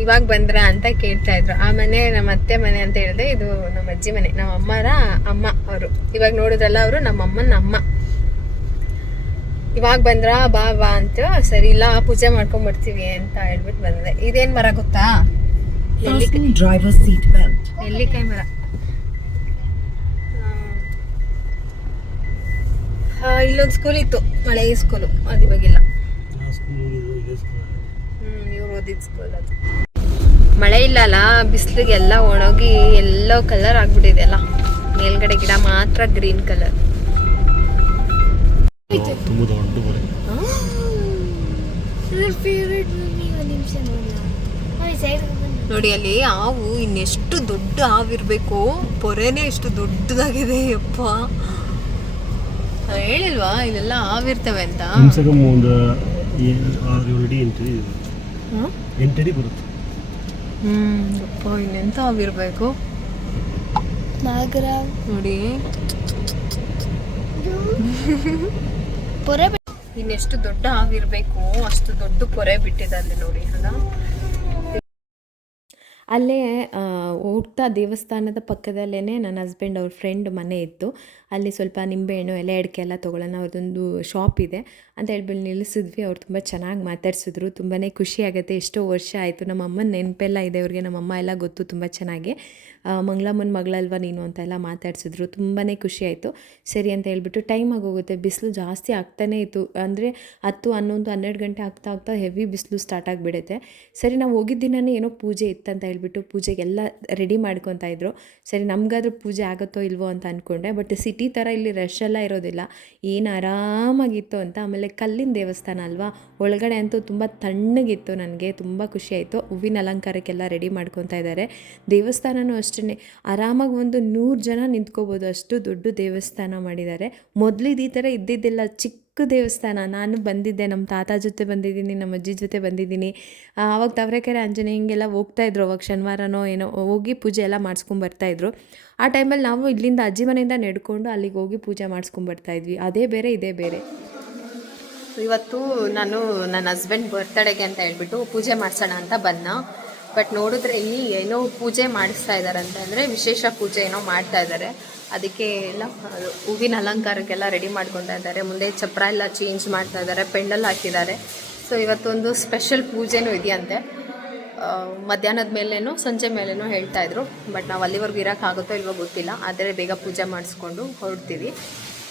ಇವಾಗ ಬಂದ್ರ ಅಂತ ಕೇಳ್ತಾ ಇದ್ರು. ಆ ಮನೆ ನಮ್ಮ ಅತ್ತೆ ಮನೆ ಅಂತ ಹೇಳಿದೆ, ಇದು ನಮ್ಮ ಅಜ್ಜಿ ಮನೆ. ನಮ್ಮ ಅಮ್ಮರ ಅಮ್ಮ ಅವರು. ಇವಾಗ ನೋಡಿದ್ರಲ್ಲ ಅವರು, ನಮ್ಮ ಅಮ್ಮನ ಅಮ್ಮ. ಇವಾಗ ಬಂದ್ರ ಬಾ ಬಾ ಅಂತ ಸರಿ, ಇಲ್ಲ, ಪೂಜೆ ಮಾಡ್ಕೊಂಡ್ ಬರ್ತೀವಿ ಅಂತ ಹೇಳ್ಬಿಟ್ಟು ಬಂದೆ. ಇದೇನ್ ಮರ ಗೊತ್ತಾ? ಡ್ರೈವರ್ ಸೀಟ್ ಬೆಲ್ಟ್ ನೆಲ್ಲಿಕಾಯಿ ಮರ ಆ, ಇಲ್ಲೊಂದು ಸ್ಕೂಲ್ ಇತ್ತು. ಮಳೆ ಸ್ಕೂಲು ಅದು ಇವಾಗಿಲ್ಲ. ಆ ಸ್ಕೂಲ್ ಹೋಗಿದ್ದು ಇದೇ ಸ್ಕೂಲ್ ಹ್ಮ್ ಇವ್ರು ಓದಿದ ಸ್ಕೂಲ್ ಅದು. ಮಳೆ ಇಲ್ಲ ಅಲ್ಲ ಬಿಸಿಲಿಗೆ ಎಲ್ಲ ಒಣಗಿ ಎಲ್ಲೋ ಕಲರ್ ಆಗ್ಬಿಟ್ಟಿದೆ ಅಲ್ಲ. ಮೇಲ್ಗಡೆ ಗಿಡ ಮಾತ್ರ ಗ್ರೀನ್ ಕಲರ್ ನಿಮಿಷ ನೋಡಿ ಅಲ್ಲಿ ಹಾವು ಇನ್ನೆಷ್ಟು ದೊಡ್ಡ ಹಾವಿರಬೇಕು. ಪೊರೆನೇ ಎಷ್ಟು ದೊಡ್ಡದಾಗಿದೆ ಯಪ್ಪ. ನಾನ್ ಹೇಳಿಲ್ವಾ ಇಲ್ಲೆಲ್ಲ ಹಾವಿರ್ತವೆ ಅಂತ? ಒಂದು ಏಳು ಆರು ಏಳು ಅಡಿ ಎಂಟು ಅಡಿ ಹ್ಮ್? ಎಂಟು ಅಡಿ ಬರುತ್ತೆ. ಹ್ಮ್ ಯಪ್ಪ ಇನ್ನೆಂತ ಹಾವಿರಬೇಕು? ನಾಗರ ನೋಡಿ. ಪೊರೆ ಇನ್ನೆಷ್ಟು ದೊಡ್ಡ ಹಾವಿರ್ಬೇಕು ಅಷ್ಟು ದೊಡ್ಡ ಪೊರೆ ಬಿಟ್ಟಿದೆ ಅಲ್ಲಿ ನೋಡಿ ಅಲ್ಲ ಅಲ್ಲೇ ಹೋಗ್ತಾ ದೇವಸ್ಥಾನದ ಪಕ್ಕದಲ್ಲೇ ನನ್ನ ಹಸ್ಬೆಂಡ್ ಅವ್ರ ಫ್ರೆಂಡ್ ಮನೆ ಇತ್ತು. ಅಲ್ಲಿ ಸ್ವಲ್ಪ ನಿಂಬೆಹಣ್ಣು ಎಲೆ ಅಡಿಕೆ ಎಲ್ಲ ತೊಗೊಳ್ಳೋಣ, ಅವ್ರದ್ದೊಂದು ಶಾಪ್ ಇದೆ. ಅಂತ ಹೇಳ್ಬಿಟ್ಟು ನಿಲ್ಲಿಸಿದ್ವಿ. ಅವ್ರು ತುಂಬ ಚೆನ್ನಾಗಿ ಮಾತಾಡ್ಸಿದ್ರು. ತುಂಬಾ ಖುಷಿ ಆಗುತ್ತೆ. ಎಷ್ಟೋ ವರ್ಷ ಆಯಿತು. ನಮ್ಮ ಅಮ್ಮನ ನೆನಪೆಲ್ಲ ಇದೆ ಅವ್ರಿಗೆ. ನಮ್ಮ ಅಮ್ಮ ಎಲ್ಲ ಗೊತ್ತು ತುಂಬ ಚೆನ್ನಾಗಿ. ಮಂಗ್ಳಮ್ಮನ ಮಗಳಲ್ವ ನೀನು ಅಂತೆಲ್ಲ ಮಾತಾಡ್ಸಿದ್ರು. ತುಂಬಾ ಖುಷಿ ಆಯಿತು. ಸರಿ ಅಂತ ಹೇಳ್ಬಿಟ್ಟು ಟೈಮ್ ಆಗೋಗುತ್ತೆ. ಬಿಸಿಲು ಜಾಸ್ತಿ ಆಗ್ತಾನೇ ಇತ್ತು. ಅಂದರೆ ಹತ್ತು, ಹನ್ನೊಂದು, ಹನ್ನೆರಡು ಗಂಟೆ ಆಗ್ತಾ ಆಗ್ತಾ ಹೆವಿ ಬಿಸಿಲು ಸ್ಟಾರ್ಟ್ ಆಗಿಬಿಡುತ್ತೆ. ಸರಿ, ನಾವು ಹೋಗಿದ್ದ ದಿನವೇ ಏನೋ ಪೂಜೆ ಇತ್ತಂತ ಹೇಳ್ಬಿಟ್ಟು ಪೂಜೆಗೆಲ್ಲ ರೆಡಿ ಮಾಡ್ಕೊತಾ ಇದ್ರು. ಸರಿ, ನಮಗಾದ್ರೂ ಪೂಜೆ ಆಗುತ್ತೋ ಇಲ್ವೋ ಅಂತ ಅಂದ್ಕೊಂಡೆ ಬಟ್ ಸಿಟಿ ಥರ ಇಲ್ಲಿ ರಶ್ ಎಲ್ಲ ಇರೋದಿಲ್ಲ. ಏನು ಆರಾಮಾಗಿತ್ತು ಅಂತ ಆಮೇಲೆ ಕಲ್ಲಿನ ದೇವಸ್ಥಾನ ಅಲ್ವಾ? ಒಳಗಡೆ ಅಂತೂ ತುಂಬ ತಣ್ಣಗಿತ್ತು ನನಗೆ, ತುಂಬ ಖುಷಿ ಆಯಿತು. ಹೂವಿನ ಅಲಂಕಾರಕ್ಕೆಲ್ಲ ರೆಡಿ ಮಾಡ್ಕೊತಾ ಇದ್ದಾರೆ. ದೇವಸ್ಥಾನನೂ ಅಷ್ಟೇ ಆರಾಮಾಗಿ ಒಂದು ನೂರು ಜನ ನಿಂತ್ಕೋಬೋದು. ಅಷ್ಟು ದೊಡ್ಡ ದೇವಸ್ಥಾನ ಮಾಡಿದ್ದಾರೆ. ಮೊದಲಿದ್ದು ಈ ಥರ ಇದ್ದಿದ್ದಿಲ್ಲ. ಚಿಕ್ಕ ದೇವಸ್ಥಾನ. ನಾನು ಬಂದಿದ್ದೆ ನಮ್ಮ ತಾತ ಜೊತೆ ಬಂದಿದ್ದೀನಿ ನಮ್ಮ ಅಜ್ಜಿ ಜೊತೆ ಬಂದಿದ್ದೀನಿ. ಆವಾಗ ತಾವರೆಕೆರೆ ಆಂಜನೇಯಂಗೆಲ್ಲ ಹೋಗ್ತಾಯಿದ್ರು ಅವಾಗ ಶನಿವಾರನೋ ಏನೋ ಹೋಗಿ ಪೂಜೆ ಎಲ್ಲ ಮಾಡಿಸ್ಕೊಂಡು ಬರ್ತಾಯಿದ್ರು ಆ ಟೈಮಲ್ಲಿ ನಾವು ಇಲ್ಲಿಂದ ಅಜ್ಜಿ ಮನೆಯಿಂದ ನೆಡ್ಕೊಂಡು ಅಲ್ಲಿಗೆ ಹೋಗಿ ಪೂಜೆ ಮಾಡಿಸ್ಕೊಂಡು ಬರ್ತಾಯಿದ್ವಿ ಅದೇ ಬೇರೆ, ಇದೇ ಬೇರೆ. ಇವತ್ತು ನಾನು ನನ್ನ ಹಸ್ಬೆಂಡ್ ಬರ್ತಡೆಗೆ ಅಂತ ಹೇಳ್ಬಿಟ್ಟು ಪೂಜೆ ಮಾಡಿಸೋಣ ಅಂತ ಬಂದ. ಬಟ್ ನೋಡಿದ್ರೆ ಇಲ್ಲಿ ಏನೋ ಪೂಜೆ ಮಾಡಿಸ್ತಾ ಇದ್ದಾರೆ ಅಂತ ಅಂದರೆ ವಿಶೇಷ ಪೂಜೆ ಏನೋ ಮಾಡ್ತಾ ಇದ್ದಾರೆ ಅದಕ್ಕೆ ಎಲ್ಲ ಹೂವಿನ ಅಲಂಕಾರಕ್ಕೆಲ್ಲ ರೆಡಿ ಮಾಡ್ಕೊತಾ ಇದ್ದಾರೆ ಮುಂದೆ ಚಪ್ರ ಎಲ್ಲ ಚೇಂಜ್ ಮಾಡ್ತಾ ಇದ್ದಾರೆ ಪೆಂಡಲ್ ಹಾಕಿದ್ದಾರೆ. ಸೊ ಇವತ್ತೊಂದು ಸ್ಪೆಷಲ್ ಪೂಜೆನೂ ಇದೆಯಂತೆ. ಮಧ್ಯಾಹ್ನದ ಮೇಲೇನೋ ಸಂಜೆ ಮೇಲೇನೋ ಹೇಳ್ತಾಯಿದ್ರು ಬಟ್ ನಾವು ಅಲ್ಲಿವರೆಗೂ ಇರೋಕ್ಕಾಗುತ್ತೋ ಇಲ್ವೋ ಗೊತ್ತಿಲ್ಲ. ಆದರೆ ಬೇಗ ಪೂಜೆ ಮಾಡಿಸ್ಕೊಂಡು ಹೊರಡ್ತೀವಿ.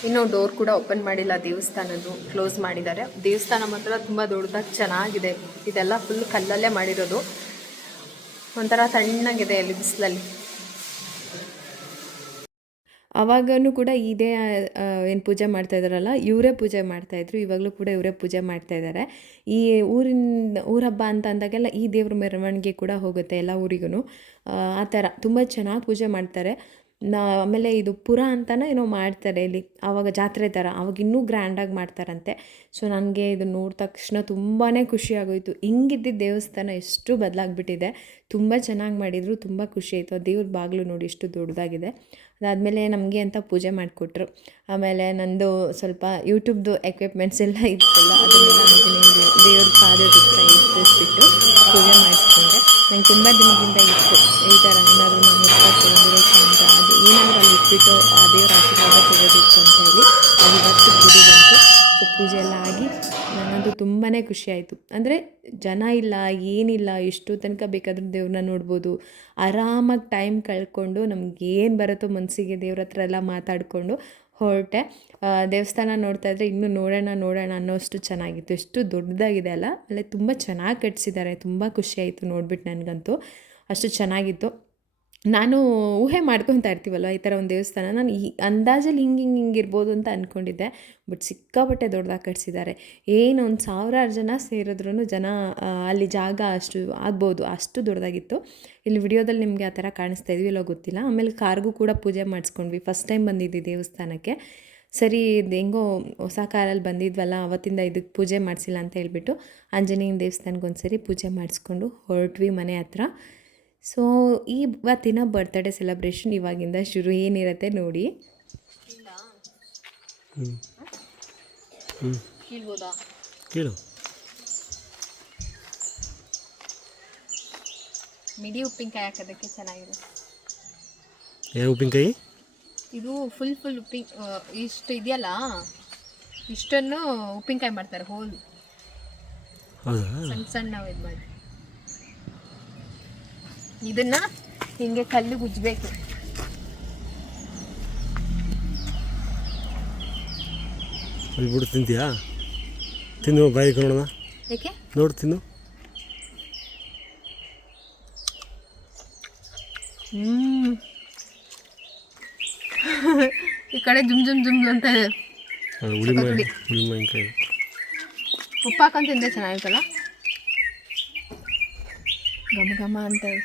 ಇನ್ನೂ ಡೋರ್ ಕೂಡ ಓಪನ್ ಮಾಡಿಲ್ಲ, ದೇವಸ್ಥಾನದ್ದು ಕ್ಲೋಸ್ ಮಾಡಿದ್ದಾರೆ. ದೇವಸ್ಥಾನ ಮಾತ್ರ ತುಂಬ ದೊಡ್ಡದಾಗಿ ಚೆನ್ನಾಗಿದೆ. ಇದೆಲ್ಲ ಫುಲ್ ಕಲ್ಲಲ್ಲೇ ಮಾಡಿರೋದು. ಒಂಥರ ತಣ್ಣಗಿದೆ ಅಲ್ಲಿ ಬಿಸಿಲಲ್ಲಿ. ಅವಾಗನೂ ಕೂಡ ಇದೇ ಏನು ಪೂಜೆ ಮಾಡ್ತಾ ಇದ್ದಾರಲ್ಲ, ಇವರೇ ಪೂಜೆ ಮಾಡ್ತಾಯಿದ್ರು ಇವಾಗಲೂ ಕೂಡ ಇವರೇ ಪೂಜೆ ಮಾಡ್ತಾ ಇದ್ದಾರೆ. ಈ ಊರಿನ, ಊರ ಹಬ್ಬ ಅಂತ ಅಂದಾಗೆಲ್ಲ ಈ ದೇವ್ರ ಮೆರವಣಿಗೆ ಕೂಡ ಹೋಗುತ್ತೆ ಎಲ್ಲ ಊರಿಗೂ ಆ ಥರ ತುಂಬ ಚೆನ್ನಾಗಿ ಪೂಜೆ ಮಾಡ್ತಾರೆ. ನಾ, ಆಮೇಲೆ ಇದು ಪುರ ಅಂತಲೂ ಏನೋ ಮಾಡ್ತಾರೆ ಇಲ್ಲಿ, ಆವಾಗ ಜಾತ್ರೆ ಥರ, ಆವಾಗ ಇನ್ನೂ ಗ್ರ್ಯಾಂಡಾಗಿ ಮಾಡ್ತಾರಂತೆ. ಸೊ ನನಗೆ ಇದು ನೋಡಿದ ತಕ್ಷಣ ತುಂಬಾ ಖುಷಿಯಾಗೋಯಿತು ಹಿಂಗಿದ್ದಿದ್ದ ದೇವಸ್ಥಾನ ಎಷ್ಟು ಬದಲಾಗ್ಬಿಟ್ಟಿದೆ. ತುಂಬ ಚೆನ್ನಾಗಿ ಮಾಡಿದರು, ತುಂಬ ಖುಷಿ ಆಯಿತು. ಆ ದೇವ್ರ ಬಾಗಿಲು ನೋಡಿ ಎಷ್ಟು ದೊಡ್ಡದಾಗಿದೆ ಅದಾದಮೇಲೆ ನಮಗೆ ಅಂತ ಪೂಜೆ ಮಾಡಿಕೊಟ್ರು. ಆಮೇಲೆ ನಂದು ಸ್ವಲ್ಪ ಯೂಟ್ಯೂಬ್ದು ಎಕ್ವಿಪ್ಮೆಂಟ್ಸ್ ಎಲ್ಲ ಇತ್ತಲ್ಲ, ಅದನ್ನೆಲ್ಲ ದೇವ್ರ ಪಾದದ ಹತ್ರ ಇಟ್ಟಿಸ್ಬಿಟ್ಟು ಪೂಜೆ ಮಾಡಿಸ್ಕೊಂಡೆ. ನಂಗೆ ತುಂಬ ದಿನದಿಂದ ಇತ್ತು. ಈ ಥರ ಏನಾದರೂ ನಾನು ಇಟ್ಕೊಂಡು ಅಂತ ಅದು ಏನಾದರೂ ಅಲ್ಲಿ ಇಟ್ಬಿಟ್ಟು ಆ ದೇವ್ರ ಆಶೀರ್ವಾದ ತಗೋಬೇಕು ಅಂತ ಹೇಳಿ ಅಲ್ಲಿ ಗುಡಿ ಬಂತು. ಪೂಜೆ ಎಲ್ಲ ಆಗಿ ನನಗಂತೂ ತುಂಬಾ ಖುಷಿಯಾಯಿತು. ಅಂದರೆ ಜನ ಇಲ್ಲ, ಏನಿಲ್ಲ, ಎಷ್ಟು ತನಕ ಬೇಕಾದರೂ ದೇವ್ರನ್ನ ನೋಡ್ಬೋದು. ಆರಾಮಾಗಿ ಟೈಮ್ ಕಳ್ಕೊಂಡು ನಮ್ಗೆ ಏನು ಬರುತ್ತೋ ಮನಸ್ಸಿಗೆ ದೇವ್ರ ಹತ್ರ ಎಲ್ಲ ಮಾತಾಡಿಕೊಂಡು ಹೊರಟೆ. ದೇವಸ್ಥಾನ ನೋಡ್ತಾ ಇದ್ರೆ ಇನ್ನೂ ನೋಡೋಣ ನೋಡೋಣ ಅನ್ನೋಷ್ಟು ಚೆನ್ನಾಗಿತ್ತು. ಎಷ್ಟು ದೊಡ್ಡದಾಗಿದೆ ಅಲ್ಲ. ಅಲ್ಲೇ ತುಂಬ ಚೆನ್ನಾಗಿ ಕಟ್ಸಿದ್ದಾರೆ. ತುಂಬ ಖುಷಿಯಾಯಿತು ನೋಡ್ಬಿಟ್ಟು ನನಗಂತೂ. ಅಷ್ಟು ಚೆನ್ನಾಗಿತ್ತು. ನಾನು ಊಹೆ ಮಾಡ್ಕೊತಾ ಇರ್ತೀವಲ್ವ ಈ ಥರ ಒಂದು ದೇವಸ್ಥಾನ? ನಾನು ಈ ಅಂದಾಜಲ್ಲಿ ಹಿಂಗೆ ಹಿಂಗೆ ಹಿಂಗೆ ಇರ್ಬೋದು ಅಂತ ಅಂದ್ಕೊಂಡಿದ್ದೆ ಬಟ್ ಸಿಕ್ಕಾಪಟ್ಟೆ ದೊಡ್ಡದಾಗಿ ಕಟ್ಸಿದ್ದಾರೆ. ಏನು ಒಂದು ಸಾವಿರಾರು ಜನ ಸೇರಿದ್ರೂ ಜನ ಅಲ್ಲಿ ಜಾಗ ಅಷ್ಟು ಆಗ್ಬೋದು, ಅಷ್ಟು ದೊಡ್ಡದಾಗಿತ್ತು ಇಲ್ಲಿ ವಿಡಿಯೋದಲ್ಲಿ ನಿಮಗೆ ಆ ಥರ ಕಾಣಿಸ್ತಾ ಇದ್ವಿ ಇಲ್ಲೋ ಗೊತ್ತಿಲ್ಲ. ಆಮೇಲೆ ಕಾರ್ಗೂ ಕೂಡ ಪೂಜೆ ಮಾಡಿಸ್ಕೊಂಡ್ವಿ. ಫಸ್ಟ್ ಟೈಮ್ ಬಂದಿದ್ವಿ ದೇವಸ್ಥಾನಕ್ಕೆ. ಸರಿ, ಇದು ಹೆಂಗೋ ಹೊಸ ಕಾರಲ್ಲಿ ಬಂದಿದ್ವಲ್ಲ, ಅವತ್ತಿಂದ ಇದಕ್ಕೆ ಪೂಜೆ ಮಾಡಿಸಿಲ್ಲ ಅಂತ ಹೇಳ್ಬಿಟ್ಟು ಆಂಜನೇಯನ ದೇವಸ್ಥಾನಕ್ಕೆ ಒಂದು ಸರಿ ಪೂಜೆ ಮಾಡಿಸ್ಕೊಂಡು ಹೊರಟ್ವಿ ಮನೆ ಹತ್ರ. ಸೊ ಈ ಇವತ್ತಿನ ಬರ್ತ್ಡೇ ಸೆಲೆಬ್ರೇಷನ್ ಇವಾಗಿಂದ ಶುರು ಏನಿರುತ್ತೆ ನೋಡಿ. ಕೇಳು. ಮಿಡಿ ಉಪ್ಪಿನಕಾಯಿ ಹಾಕೋದಕ್ಕೆ ಚೆನ್ನಾಗಿದೆ. ಏನು ಉಪ್ಪಿನಕಾಯಿ? ಇದು ಫುಲ್ ಫುಲ್ ಉಪ್ಪಿನ ಇಷ್ಟು ಇದೆಯಲ್ಲ ಇಷ್ಟನ್ನು ಉಪ್ಪಿನಕಾಯಿ ಮಾಡ್ತಾರೆ ಹೋಲ್. ಹೌದಾ? ಸಣ್ಣ ಸಣ್ಣ ಇದು ಮಾಡಿ ಇದನ್ನ ಹಿಂಗೆ ಕಲ್ಲು ಗುಜ್ಬೇಕು ಅಲ್ಲಿ ಬಿಡು ತಿಂತೀಯಾ? ತಿನ್ನು ಬಾಯಿ ನೋಡೋಣ. ಏಕೆ? ನೋಡು ತಿನ್ನು. ಹ್ಮ್. ಈ ಕಡೆ ಜುಮ್ ಜುಮ್ ಜುಮ್ ಅಂತ ಇದೆ. ಹುಳಿ ಮಾವಿನಕಾಯಿ ಉಪ್ಪು ಹಾಕೊಂಡು ಘಮ ಘಮ ಅಂತ ಇದೆ.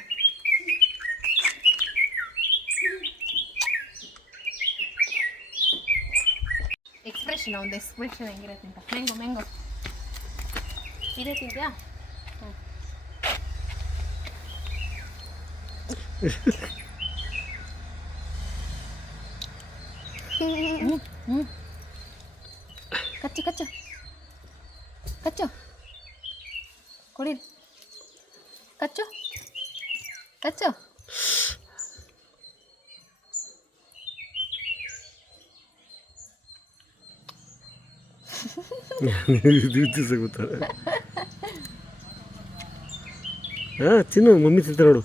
ಎಕ್ಸ್ಪ್ರೆಷನ್ ಒಂದು ಎಕ್ಸ್ಪ್ರೆಷನ್ ಹೆಂಗಿರತ್ತೆ ಅಂತ ಮ್ಯಾಂಗೋ ಮ್ಯಾಂಗೋ ಇದೇ ತಿಂತ್ಯಾ ಹ್ಞೂ ಕಚ್ಚು ಕಚ್ಚು ಕಚ್ಚು ಕೊಡಿ ಕಚ್ಚು ಕಚ್ಚು ಗೊತ್ತಾರೆ ಹಾಂ ತಿನ್ನು ಮಮ್ಮಿ ತಿಂತಾರೆ ನೋಡು.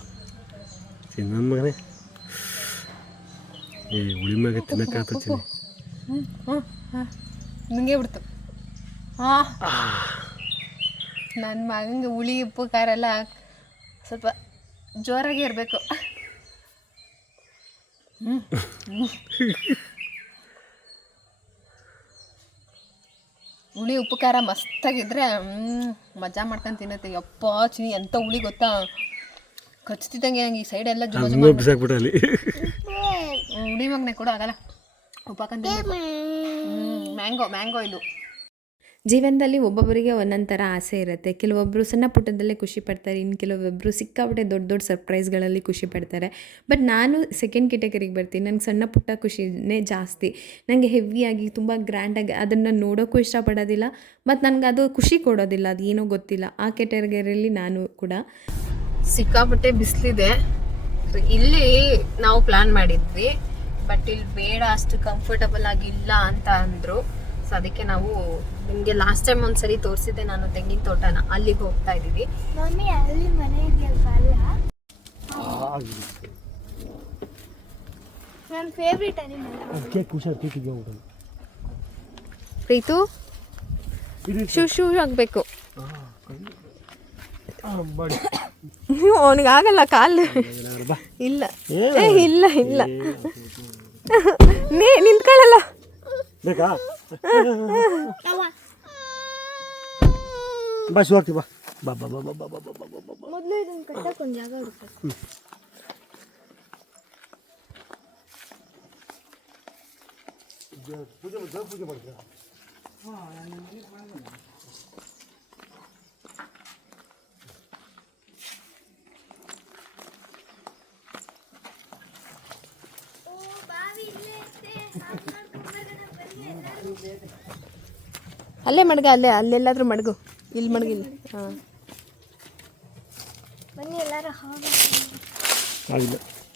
ಚಿನ್ನ ಮಗನೇ. ಏ ಹುಳಿ ಮ್ಯಾಗ ತಿನ್ನಕ್ಕಾಗ್ತ ಚಿನ್ನಿ. ನಂಗೆ ಬಿಡ್ತು. ಹಾಂ. ನನ್ನ ಮಗಂಗೆ ಹುಳಿ ಉಪ್ಪು ಖಾರ ಎಲ್ಲ ಸ್ವಲ್ಪ ಜೋರಾಗಿ ಇರಬೇಕು. ಹುಳಿ ಉಪ್ಪು ಖಾರ ಮಸ್ತಾಗಿದ್ರೆ ಹ್ಮ್, ಮಜಾ ಮಾಡ್ಕೊಂಡು ತಿನ್ನತ್ತೆ ಯಪ್ಪ ಚಿನಿ ಎಂತ ಹುಳಿ ಗೊತ್ತಾ? ಕಚ್ತಿದ್ದಂಗೆ ನಂಗೆ ಈ ಸೈಡ್ ಎಲ್ಲ ಜುಮ ಹುಳಿ ಮಗನೆ ಕೂಡ ಆಗಲ್ಲ. ಉಪ್ಪಾಕಂತ ಮ್ಯಾಂಗೋ ಮ್ಯಾಂಗೋ ಇದು. ಜೀವನದಲ್ಲಿ ಒಬ್ಬೊಬ್ಬರಿಗೆ ಒಂದೊಂದು ಥರ ಆಸೆ ಇರುತ್ತೆ. ಕೆಲವೊಬ್ಬರು ಸಣ್ಣ ಪುಟ್ಟದಲ್ಲೇ ಖುಷಿ ಪಡ್ತಾರೆ, ಇನ್ನು ಕೆಲವೊಬ್ಬರು ಸಿಕ್ಕಾಪಟ್ಟೆ ದೊಡ್ಡ ದೊಡ್ಡ ಸರ್ಪ್ರೈಸ್ಗಳಲ್ಲಿ ಖುಷಿ ಪಡ್ತಾರೆ. ಬಟ್ ನಾನು ಸೆಕೆಂಡ್ ಕೆಟಗರಿಗೆ ಬರ್ತೀನಿ. ನನಗೆ ಸಣ್ಣ ಪುಟ್ಟ ಖುಷಿನೇ ಜಾಸ್ತಿ. ನನಗೆ ಹೆವಿಯಾಗಿ ತುಂಬ ಗ್ರ್ಯಾಂಡಾಗಿ ಅದನ್ನು ನೋಡೋಕ್ಕೂ ಇಷ್ಟಪಡೋದಿಲ್ಲ, ಮತ್ತು ನನಗೆ ಅದು ಖುಷಿ ಕೊಡೋದಿಲ್ಲ, ಅದು ಏನೋ ಗೊತ್ತಿಲ್ಲ. ಆ ಕೆಟಗರಿಯಲ್ಲಿ ನಾನು ಕೂಡ ಸಿಕ್ಕಾಪಟ್ಟೆ ಬಿಸಿಲಿದೆ. ಇಲ್ಲಿ ನಾವು ಪ್ಲ್ಯಾನ್ ಮಾಡಿದ್ವಿ. ಬಟ್ ಇಲ್ಲಿ ಬೇಡ, ಅಷ್ಟು ಕಂಫರ್ಟಬಲ್ ಆಗಿಲ್ಲ ಅಂತ ಅಂದ್ರು. ಸೊ ಅದಕ್ಕೆ ನಾವು ನಿಮಗೆ ಲಾಸ್ಟ್ ಟೈಮ್ ಒಂದ್ಸರಿ ತೋರಿಸಿದ್ದೆ ನಾನು ತೆಂಗಿನ ತೋಟನ. ಅಲ್ಲಿಗೆ ಹೋಗ್ತಾ ಇದೀವಿ. ಮಮ್ಮಿ ಅಲ್ಲಿ ಮನೆ ಇದೆಯಲ್ವ ಅಲ್ಲ? ನನ್ನ ಫೇವ್ರೇಟ್ ಅನಿಮಲ್ ಹೋಗ್ಬಿಟ್ಟು ಪ್ರೀತು? ಶೂ ಶೂ ಆಗಬೇಕು. ಅವನಿಗೆ ಆಗಲ್ಲ ಕಾಲು. ಬಾ. ಇಲ್ಲ. ಏ, ಇಲ್ಲ ಇಲ್ಲ. ನೀ ನಿಂತ್ಕೊಳ್ಳಲ್ಲ. का बस वरती बा बाबा बाबा बाबा बाबा बाबा ಮೊದಲೇ ಇದನ್ನ ಕಟ್ಟಕ್ಕೊಂದು ಜಾಗ ಹುಡುಕಬೇಕು ಪೂಜೆ ದೇವ್ರ ಪೂಜೆ ಮಾಡ್ತೀರಾ ಓ ಬಾವಿ ಇಲ್ಲೇ ಐತೆ ಅಲ್ಲೇ ಮಡ್ಗ ಅಲ್ಲೇ ಅಲ್ಲೆಲ್ಲಾದ್ರೂ ಮಡಗು. ಇಲ್ಲಿ ಮಡಗಿಲ್ಲ ಹಾಂ.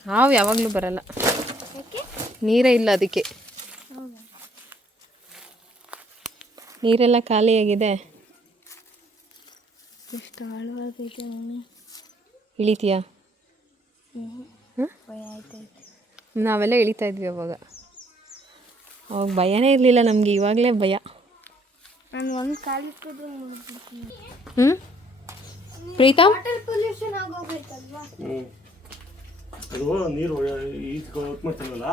ಹಾವು. ಯಾವಾಗಲೂ ಬರಲ್ಲ. ನೀರೇ ಇಲ್ಲ ಅದಕ್ಕೆ. ಹೌದಾ? ನೀರೆಲ್ಲ ಖಾಲಿಯಾಗಿದೆ. ಎಷ್ಟು ಆಳವಾಗೈತೆ ಮಮ್ಮಿ ಇಳಿತೀಯಾ? ನಾವೆಲ್ಲ ಇಳಿತಾ ಇದ್ವಿ ಅವಾಗ. ಅವಾಗ ಭಯನೇ ಇರಲಿಲ್ಲ ನಮಗೆ ಇವಾಗಲೇ ಭಯ. ನಾನು ಒಂದು ಹ್ಞೂ ಪ್ರೀತಮ್? ವಾಟರ್ ಪೊಲ್ಯೂಷನ್ ಆಗೋಗೈತಲ್ವಾ ಅದು ನೀರು ಈಜ್ ವರ್ಕ್ ಮಾಡ್ತಾರಲ್ಲ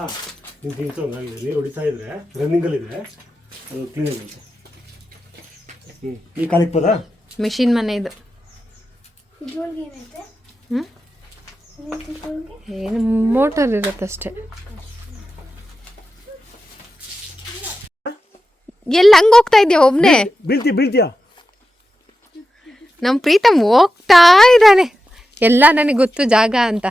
ನಿಂತು ನಿಂತು ಹಂಗಾಗಿದೆ ನೀರು ಹೊಡಿತಾ ಇದ್ರೆ ರನ್ನಿಂಗಲ್ಲಿದೆ ಅದು ಕ್ಲೀನ್ ಆಗುತ್ತೆ. ಹ್ಞೂ ಈ ಕಾಲಿಗೆ ಪದ ಮಿಷಿನ್ ಮನೆ ಇದು. ಹ್ಞೂ ಏನು ಮೋಟರ್ ಇರುತ್ತಷ್ಟೇ. ಎಲ್ಲಿ ಹಂಗೆ ಹೋಗ್ತಾ ಇದೆಯಾ ಒಬ್ಬನೇ ಬೀಳ್ತಿ ಬೀಳ್ತೀಯಾ? ನಮ್ಮ ಪ್ರೀತಮ್ ಹೋಗ್ತಾ ಇದ್ದಾನೆ. ಎಲ್ಲ ನನಗೆ ಗೊತ್ತು ಜಾಗ ಅಂತ.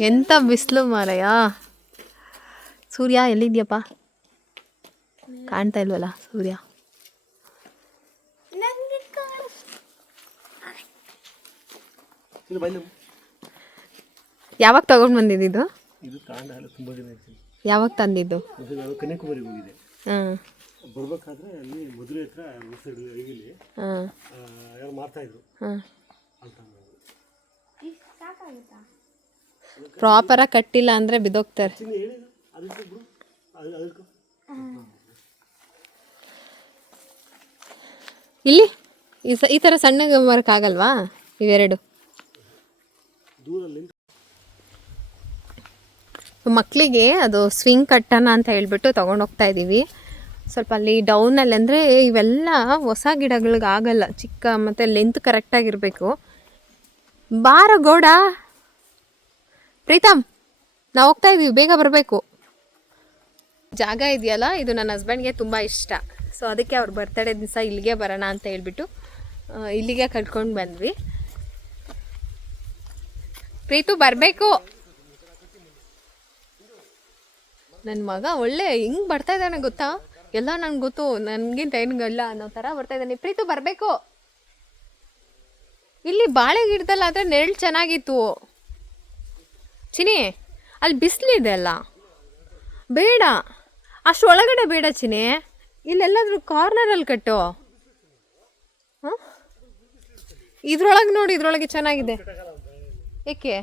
ಎಂತ ಬಿಸಿಲು ಮಾರಯ್ಯ. ಸೂರ್ಯ ಎಲ್ಲಿದ್ಯಪ್ಪ? ಕಾಣ್ತಾ ಇಲ್ವಲ್ಲ ಸೂರ್ಯ? ಯಾವಾಗ ತಗೊಂಡು ಬಂದಿದ್ದು ಯಾವಾಗ ತಂದಿದ್ದು? ಕನ್ಯಾಕುಮಾರಿ ಹೋಗಿದೆ. ಹಾಂ. ಬರ್ಬೇಕಾದ್ರೆ ಅಲ್ಲಿ ಮದುವೆ ಹತ್ರ ಇಲ್ಲಿ ಹಾಂ. ಯಾರು ಮಾರ್ತಾ ಇದ್ರು. ಹಾಂ. ಪ್ರಾಪರಾಗಿ ಕಟ್ಟಿಲ್ಲ ಅಂದರೆ ಬಿದ್ದೋಗ್ತಾರೆ. ಇಲ್ಲಿ ಈ ಸ ಈ ಥರ ಸಣ್ಣ ಮರಕ್ಕಾಗಲ್ವಾ? ಇವೆರಡು. ಮಕ್ಕಳಿಗೆ ಅದು ಸ್ವಿಂಗ್ ಕಟ್ಟೋಣ ಅಂತ ಹೇಳ್ಬಿಟ್ಟು ತೊಗೊಂಡೋಗ್ತಾ ಇದ್ದೀವಿ ಸ್ವಲ್ಪ ಅಲ್ಲಿ ಡೌನಲ್ಲಿ ಅಂದರೆ ಇವೆಲ್ಲ ಹೊಸ ಗಿಡಗಳಿಗೆ ಆಗಲ್ಲ. ಚಿಕ್ಕ ಮತ್ತು ಲೆಂತ್ ಕರೆಕ್ಟಾಗಿರಬೇಕು ಬಾರ ಗೋಡ. ಪ್ರೀತಮ್, ನಾವು ಹೋಗ್ತಾ ಇದ್ದೀವಿ ಬೇಗ ಬರಬೇಕು. ಜಾಗ ಇದೆಯಲ್ಲ, ಇದು ನನ್ನ ಹಸ್ಬೆಂಡ್ಗೆ ತುಂಬ ಇಷ್ಟ. ಸೊ ಅದಕ್ಕೆ ಅವ್ರ ಬರ್ತಡೇ ದಿವಸ ಇಲ್ಲಿಗೆ ಬರೋಣ ಅಂತ ಹೇಳ್ಬಿಟ್ಟು ಇಲ್ಲಿಗೆ ಕಟ್ಕೊಂಡು ಬಂದ್ವಿ. ಪ್ರೀತು, ಬರಬೇಕು. ನನ್ನ ಮಗ ಒಳ್ಳೆ ಹಿಂಗೆ ಬರ್ತಾ ಇದ್ದಾನೆ ಗೊತ್ತಾ? ಎಲ್ಲ ನನ್ಗೆ ಗೊತ್ತು. ನನಗಿಂತ ಏನಿಲ್ಲ ಅನ್ನೋ ಥರ ಬರ್ತಾ ಇದ್ದಾನೆ. ಪ್ರೀತು, ಬರಬೇಕು. ಇಲ್ಲಿ ಬಾಳೆ ಗಿಡದಲ್ಲಿ ನೆರಳು ಚೆನ್ನಾಗಿತ್ತು. ಚಿನಿ ಅಲ್ಲಿ ಬಿಸಿಲಿದೆ ಅಲ್ಲ? ಬೇಡ. ಅಷ್ಟು ಒಳಗಡೆ ಬೇಡ ಚಿನಿ ಇಲ್ಲೆಲ್ಲಾದರೂ ಕಾರ್ನರಲ್ಲಿ ಕಟ್ಟು. ಹಾಂ? ಇದ್ರೊಳಗೆ ನೋಡಿ, ಇದ್ರೊಳಗೆ ಚೆನ್ನಾಗಿದೆ. ಏಕೆ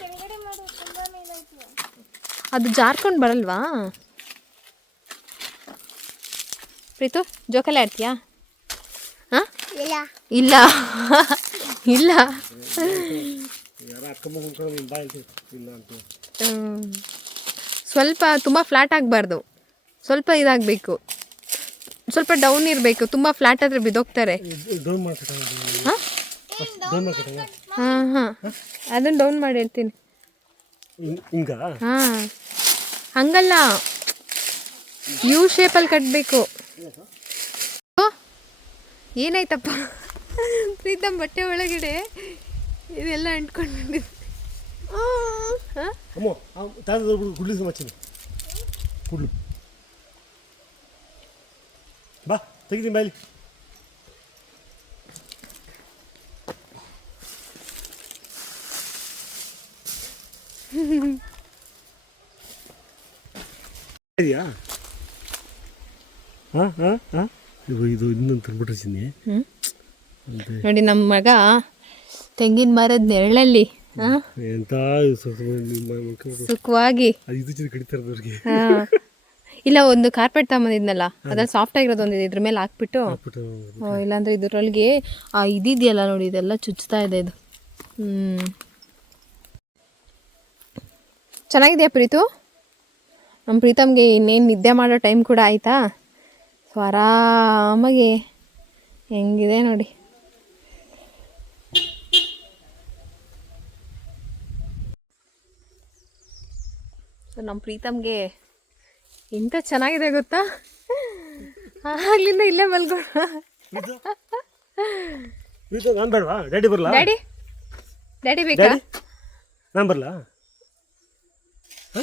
ಕೆಳಗಡೆ ಮಾಡು ತುಂಬಾನೇ ಇದಾಯ್ತು ಅದು ಜಾರ್ಕೊಂಡು ಬರಲ್ವಾ? ಪ್ರೀತು ಜೋಕಾಲಿ ಆಡ್ತೀಯಾ? ಹಾಂ? ಇಲ್ಲ. ಇಲ್ಲ. ಸ್ವಲ್ಪ ತುಂಬ ಫ್ಲ್ಯಾಟ್ ಆಗಬಾರ್ದು. ಸ್ವಲ್ಪ ಇದಾಗಬೇಕು. ಸ್ವಲ್ಪ ಡೌನ್ ಇರಬೇಕು. ತುಂಬ ಫ್ಲ್ಯಾಟ್ ಆದರೆ ಬಿದ್ದೋಗ್ತಾರೆ. ಹಾಂ? ಹಾಂ ಹಾಂ. ಅದನ್ನು ಡೌನ್ ಮಾಡಿ ಹೇಳ್ತೀನಿ. ಹಿಂಗ್- ಹಾಂ. ಹಂಗಲ್ಲ. ಯು ಶೇಪಲ್ಲಿ ಕಟ್ಟಬೇಕು ಏನಾಯ್ತಪ್ಪ? ಪ್ರೀತಮ್ ಬಟ್ಟೆ ಒಳಗಡೆ ಇದೆಲ್ಲ ಅಂಟ್ಕೊಂಡು ಕುಡ್ಲು ಬಾ ತೆಗಿತೀನಿ ಬಾಯ್ಲಿ ಇದೆಯಾ? ಹಾಂ ಹಾಂ ಹಾಂ. ಇದು ಇದು ಇನ್ನೊಂದು ತಂದ್ಬಿಟ್ರಿಸಿನಿ ನೋಡಿ ನಮ್ಮ ಮಗ ತೆಂಗಿನ ಮರದ ನೆರಳಲ್ಲಿ ಎಂತ ಸುಖವಾಗಿ. ಇಲ್ಲ ಒಂದು ಕಾರ್ಪೆಟ್ ತಗೊಂಬಂದಿದ್ನಲ್ಲ ಅದ್ರಲ್ಲಿ ಸಾಫ್ಟ್ ಆಗಿರೋದು ಒಂದಿದೆ ಇದ್ರ ಮೇಲೆ ಹಾಕ್ಬಿಟ್ಟು. ಇಲ್ಲಾಂದ್ರೆ ಇದ್ರೊಳಗೆ ಆ ಇದಿದೆಯಲ್ಲ ನೋಡಿ ಇದೆಲ್ಲ ಚುಚ್ತಾ ಇದೆ ಇದು. ಹ್ಞೂ ಚೆನ್ನಾಗಿದೆಯಾ ಪ್ರೀತು? ನಮ್ಮ ಪ್ರೀತಮ್ಗೆ ಇನ್ನೇನು ನಿದ್ದೆ ಮಾಡೋ ಟೈಮ್ ಕೂಡ ಆಯಿತಾ? ಸೊ ಆರಾಮಾಗಿ ಹೆಂಗಿದೆ ನೋಡಿ. ಸೊ ನಮ್ಮ ಪ್ರೀತಮ್ಗೆ ಇಂಥ ಚೆನ್ನಾಗಿದೆ ಗೊತ್ತಾ? ಆಗ್ಲಿಂದ ಇಲ್ಲೇ ಮಲ್ಗೋಣ ಬರಲಾ? ಡ್ಯಾಡಿ? ಡ್ಯಾಡಿ ಬೇಕಾ? ನಾನು ಬರಲಾ?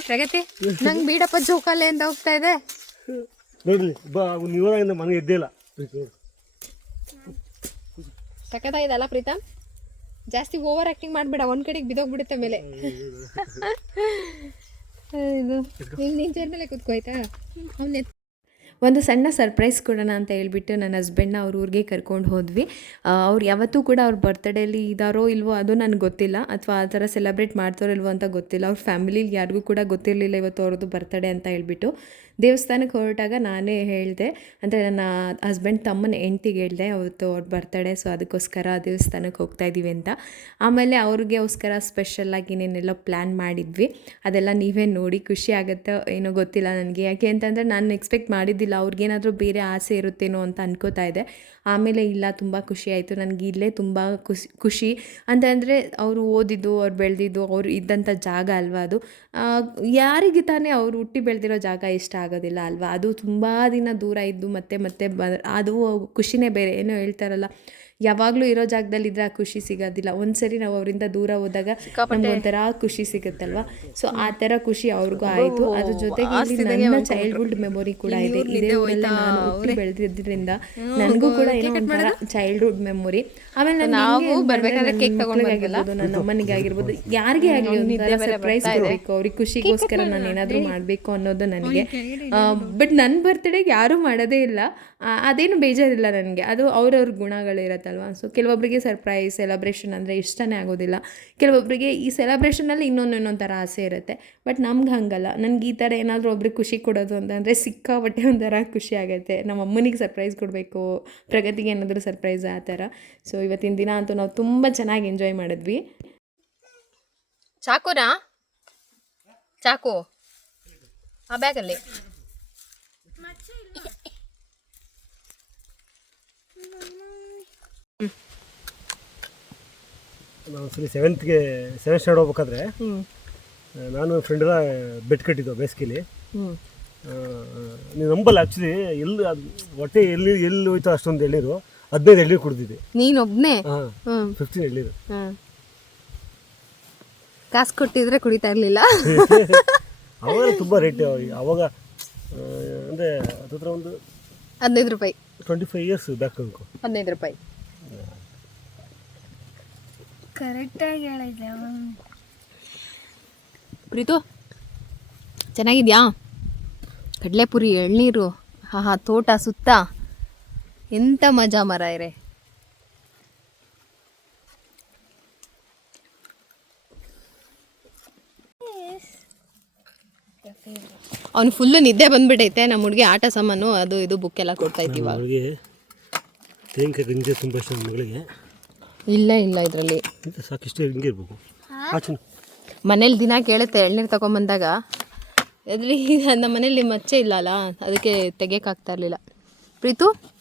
ಪ್ರಗತಿ ನಂಗೆ ಬೀಡಪ್ಪ ಜೋಕಾಲೆ ಅಂತ ಹೋಗ್ತಾ ಇದೆ. ನೋಡಿ ಬಾ ನೀವಾಗಿಂದ ಮನೆಗೆ ಎದ್ದೇ ಇಲ್ಲ. ನೋಡು. ಸಖತ್ತಾಗಿದಲ್ಲ ಪ್ರೀತಮ್ ಜಾಸ್ತಿ ಓವರ್ ಆಕ್ಟಿಂಗ್ ಮಾಡಬೇಡ ಒಂದ್ ಕಡೆಗೆ ಬಿದೋಗ್ಬಿಡುತ್ತೆ ಮೇಲೆ. ಇದು ನೀನು ಚೇರ್ ಮೇಲೆ ಕುತ್ಕೋಯ್ತಾ ಅವ್ನ ಅವ್ನು ಒಂದು ಸಣ್ಣ ಸರ್ಪ್ರೈಸ್ ಕೊಡೋಣ ಅಂತ ಹೇಳ್ಬಿಟ್ಟು ನನ್ನ ಹಸ್ಬೆಂಡ್ನ ಅವ್ರ ಊರಿಗೆ ಕರ್ಕೊಂಡು ಹೋದ್ವಿ. ಅವ್ರು ಯಾವತ್ತೂ ಕೂಡ ಅವ್ರ ಬರ್ತ್ಡೇಲಿ ಇದ್ದಾರೋ ಇಲ್ವೋ ಅದು ನನಗೆ ಗೊತ್ತಿಲ್ಲ. ಅಥವಾ ಆ ಥರ ಸೆಲೆಬ್ರೇಟ್ ಮಾಡ್ತಾರೋ ಇಲ್ವೋ ಅಂತ ಗೊತ್ತಿಲ್ಲ. ಅವ್ರ ಫ್ಯಾಮಿಲಿಲಿ ಯಾರಿಗೂ ಕೂಡ ಗೊತ್ತಿರಲಿಲ್ಲ ಇವತ್ತು ಅವ್ರದ್ದು ಬರ್ತ್ಡೇ ಅಂತ ಹೇಳ್ಬಿಟ್ಟು. ದೇವಸ್ಥಾನಕ್ಕೆ ಹೊರಟಾಗ ನಾನೇ ಹೇಳಿದೆ. ಅಂದರೆ ನನ್ನ ಹಸ್ಬೆಂಡ್ ತಮ್ಮನ ಹೆಂಡ್ತಿಗೆ ಹೇಳಿದೆ, ಅವತ್ತು ಅವ್ರ ಬರ್ತಡೇ ಸೊ ಅದಕ್ಕೋಸ್ಕರ ದೇವಸ್ಥಾನಕ್ಕೆ ಹೋಗ್ತಾ ಇದ್ದೀವಿ ಅಂತ. ಆಮೇಲೆ ಅವ್ರಿಗೋಸ್ಕರ ಸ್ಪೆಷಲ್ಲಾಗಿ ಏನೇನೆಲ್ಲ ಪ್ಲ್ಯಾನ್ ಮಾಡಿದ್ವಿ. ಅದೆಲ್ಲ ನೀವೇ ನೋಡಿ ಖುಷಿ ಆಗುತ್ತೆ ಏನೋ ಗೊತ್ತಿಲ್ಲ ನನಗೆ. ಯಾಕೆ ಅಂತಂದರೆ ನಾನು ಎಕ್ಸ್ಪೆಕ್ಟ್ ಮಾಡಿದ್ದಿಲ್ಲ, ಅವ್ರಿಗೇನಾದರೂ ಬೇರೆ ಆಸೆ ಇರುತ್ತೇನೋ ಅಂತ ಅನ್ಕೋತಾ ಇದೆ ಆಮೇಲೆ ಇಲ್ಲ, ತುಂಬ ಖುಷಿ ಆಯಿತು. ನನಗೆ ಇಲ್ಲೇ ತುಂಬ ಖುಷಿ ಖುಷಿ. ಅಂತಂದರೆ ಅವರು ಓದಿದ್ದು, ಅವ್ರು ಬೆಳೆದಿದ್ದು, ಅವ್ರು ಇದ್ದಂಥ ಜಾಗ ಅಲ್ವಾ ಅದು. ಯಾರಿಗೆ ತಾನೇ ಅವ್ರು ಹುಟ್ಟಿ ಬೆಳೆದಿರೋ ಜಾಗ ಇಷ್ಟ ಆಗೋದಿಲ್ಲ ಅಲ್ವಾ? ಅದು ತುಂಬ ದಿನ ದೂರ ಇದ್ದು ಮತ್ತೆ ಮತ್ತೆ ಬ ಅದು ಖುಷಿನೇ ಬೇರೆ. ಏನೋ ಹೇಳ್ತಾರಲ್ಲ ಯಾವಾಗಲೂ ಇರೋ ಜಾಗದಲ್ಲಿ ಇದ್ರೆ ಆ ಖುಷಿ ಸಿಗೋದಿಲ್ಲ. ಒಂದ್ಸರಿ ನಾವು ಅವರಿಂದ ದೂರ ಹೋದಾಗ ನಮ್ಗೆ ಒಂಥರ ಖುಷಿ ಸಿಗುತ್ತಲ್ವಾ? ಸೊ ಆ ತರ ಖುಷಿ ಅವ್ರಿಗೂ ಆಯಿತು. ಅದ್ರ ಜೊತೆಗೆ ಇಲ್ಲಿ ನನ್ನ ಚೈಲ್ಡ್ಹುಡ್ ಮೆಮೊರಿ ಕೂಡ ಇದೆ. ಇದೇ ಊರಲ್ಲೇ ನಾನು ಹುಟ್ಟಿ ಬೆಳೆದಿದ್ದರಿಂದ ನನಗೂ ಕೂಡ ಏನೋ ಒಂಥರ ಚೈಲ್ಡ್ಹುಡ್ ಮೆಮೊರಿ ಆಮೇಲೆ ನಾವು ಬರ್ಬೇಕಾದ್ರೆ ಕೇಕ್ ತಗೊಂಡು ನನ್ನ ಅಮ್ಮನಿಗೆ ಆಗಿರ್ಬೋದು ಯಾರಿಗೆ ಆಗಲಿ ಒಂಥರ ಸರ್ಪ್ರೈಸ್ ಕೊಡ್ಬೇಕು. ಅವ್ರಿಗೆ ಖುಷಿಗೋಸ್ಕರ ನಾನು ಏನಾದರೂ ಮಾಡಬೇಕು ಅನ್ನೋದು ನನಗೆ. ಬಟ್ ನನ್ನ ಬರ್ತ್ಡೇಗೆ ಯಾರು ಮಾಡೋದೇ ಇಲ್ಲ. ಆ, ಅದೇನು ಬೇಜಾರಿಲ್ಲ ನನಗೆ. ಅದು ಅವ್ರವ್ರ ಗುಣಗಳಿರತ್ತಲ್ವ ಸೊ ಕೆಲವೊಬ್ಬರಿಗೆ ಸರ್ಪ್ರೈಸ್ ಸೆಲೆಬ್ರೇಷನ್ ಅಂದರೆ ಇಷ್ಟನೇ ಆಗೋದಿಲ್ಲ. ಕೆಲವೊಬ್ಬರಿಗೆ ಈ ಸೆಲೆಬ್ರೇಷನಲ್ಲಿ ಇನ್ನೊಂದು ಇನ್ನೊಂದು ಥರ ಆಸೆ ಇರುತ್ತೆ. ಬಟ್ ನಮ್ಗೆ ಹಂಗಲ್ಲ. ನನಗೆ ಈ ಥರ ಏನಾದರೂ ಒಬ್ರಿಗೆ ಖುಷಿ ಕೊಡೋದು ಅಂತಂದರೆ ಸಿಕ್ಕಾಪಟ್ಟೆ ಒಂಥರ ಖುಷಿ ಆಗುತ್ತೆ. ನಮ್ಮ ಅಮ್ಮನಿಗೆ ಸರ್ಪ್ರೈಸ್ ಕೊಡಬೇಕು, ಪ್ರಗತಿಗೆ ಏನಾದರೂ ಸರ್ಪ್ರೈಸ್ ಆ ಥರ. ಸೊ ಇವತ್ತಿನ ದಿನ ಅಂತೂ ನಾವು ತುಂಬ ಚೆನ್ನಾಗಿ ಎಂಜಾಯ್ ಮಾಡಿದ್ವಿ. ಚಾಕುನಾ? ಚಾಕು. ಆ ಬ್ಯಾಗಲ್ಲಿ ನಾವು ಸರಿ ಸೆವೆಂತ್ಗೆ ಸೆವೆಂತ್ ಸ್ಟ್ಯಾಂಡ್ ಹೋಗ್ಬೇಕಾದ್ರೆ ನಾನು ಫ್ರೆಂಡೆಲ್ಲ ಬೆಟ್ ಕಟ್ಟಿದ್ದು ಬೇಸಿಗೆಲಿ. ನೀವು ನಂಬಲ್ಲ ಆ್ಯಕ್ಚುಲಿ ಎಲ್ಲಿ ಅದು ಹೊಟ್ಟೆ ಎಲ್ಲಿ ಎಲ್ಲಿ ಹೋಯ್ತು ಅಷ್ಟೊಂದು ಎಳ್ಳೀರು ಹದಿನೈದು ಎಳ್ಳೀರು ಕುಡ್ದಿದ್ದೆ. ನೀನೊಬ್ನೇ ಹಾಂ ಫಿಫ್ಟೀನ್ ಎಳ್ಳೀರು ಕಾಸು ಕೊಟ್ಟಿದ್ರೆ ಕುಡಿತಾ ಇರಲಿಲ್ಲ. ಅವಾಗ ತುಂಬ ರೇಟ್ ಅವಾಗ ಅಂದರೆ ಅದ್ರ ಒಂದು ಹದಿನೈದು ರೂಪಾಯಿ. ಟ್ವೆಂಟಿ ಫೈವ್ ಇಯರ್ಸ್ ಬ್ಯಾಕ್ ಅನ್ಕೋ ಹದಿನೈದು ರೂಪಾಯಿ. ಕರೆಕ್ಟಾಗಿ ಹೇಳಿದೆ ಪ್ರೀತು ಚೆನ್ನಾಗಿದ್ಯಾ? ಕಡಲೆಪುರಿ ಎಳ್ನೀರು ಹಾ ಹಾ ತೋಟ ಸುತ್ತ. ಎಂಥ ಮಜಾ ಮರ ಇರೆ. ಅವ್ನು ಫುಲ್ಲು ನಿದ್ದೆ ಬಂದ್ಬಿಟ್ಟೈತೆ ನಮ್ಮ ಹುಡುಗಿ ಆಟ ಸಾಮಾನು ಅದು ಇದು ಬುಕ್ ಎಲ್ಲ ಕೊಡ್ತಾ ಇದ್ದೀವಿ ಗಂಜಿ ತುಂಬ ಮಗಳಿಗೆ. ಇಲ್ಲ ಇಲ್ಲ ಇದರಲ್ಲಿ. ಸಾಕಿಷ್ಟೇ ಹಿಂಗೆ ಇರಬೇಕು. ಮನೇಲಿ ದಿನ ಕೇಳುತ್ತೆ ಎಳ್ನೀರು ತಗೊಂಬಂದಾಗ. ಅದ್ರಲ್ಲಿ ನಮ್ಮ ಮನೇಲಿ ಮಚ್ಚೆ ಇಲ್ಲ ಅಲ್ಲ ಅದಕ್ಕೆ ತೆಗಿಯೋಕ್ಕಾಗ್ತಾ ಇರಲಿಲ್ಲ. ಪ್ರೀತು?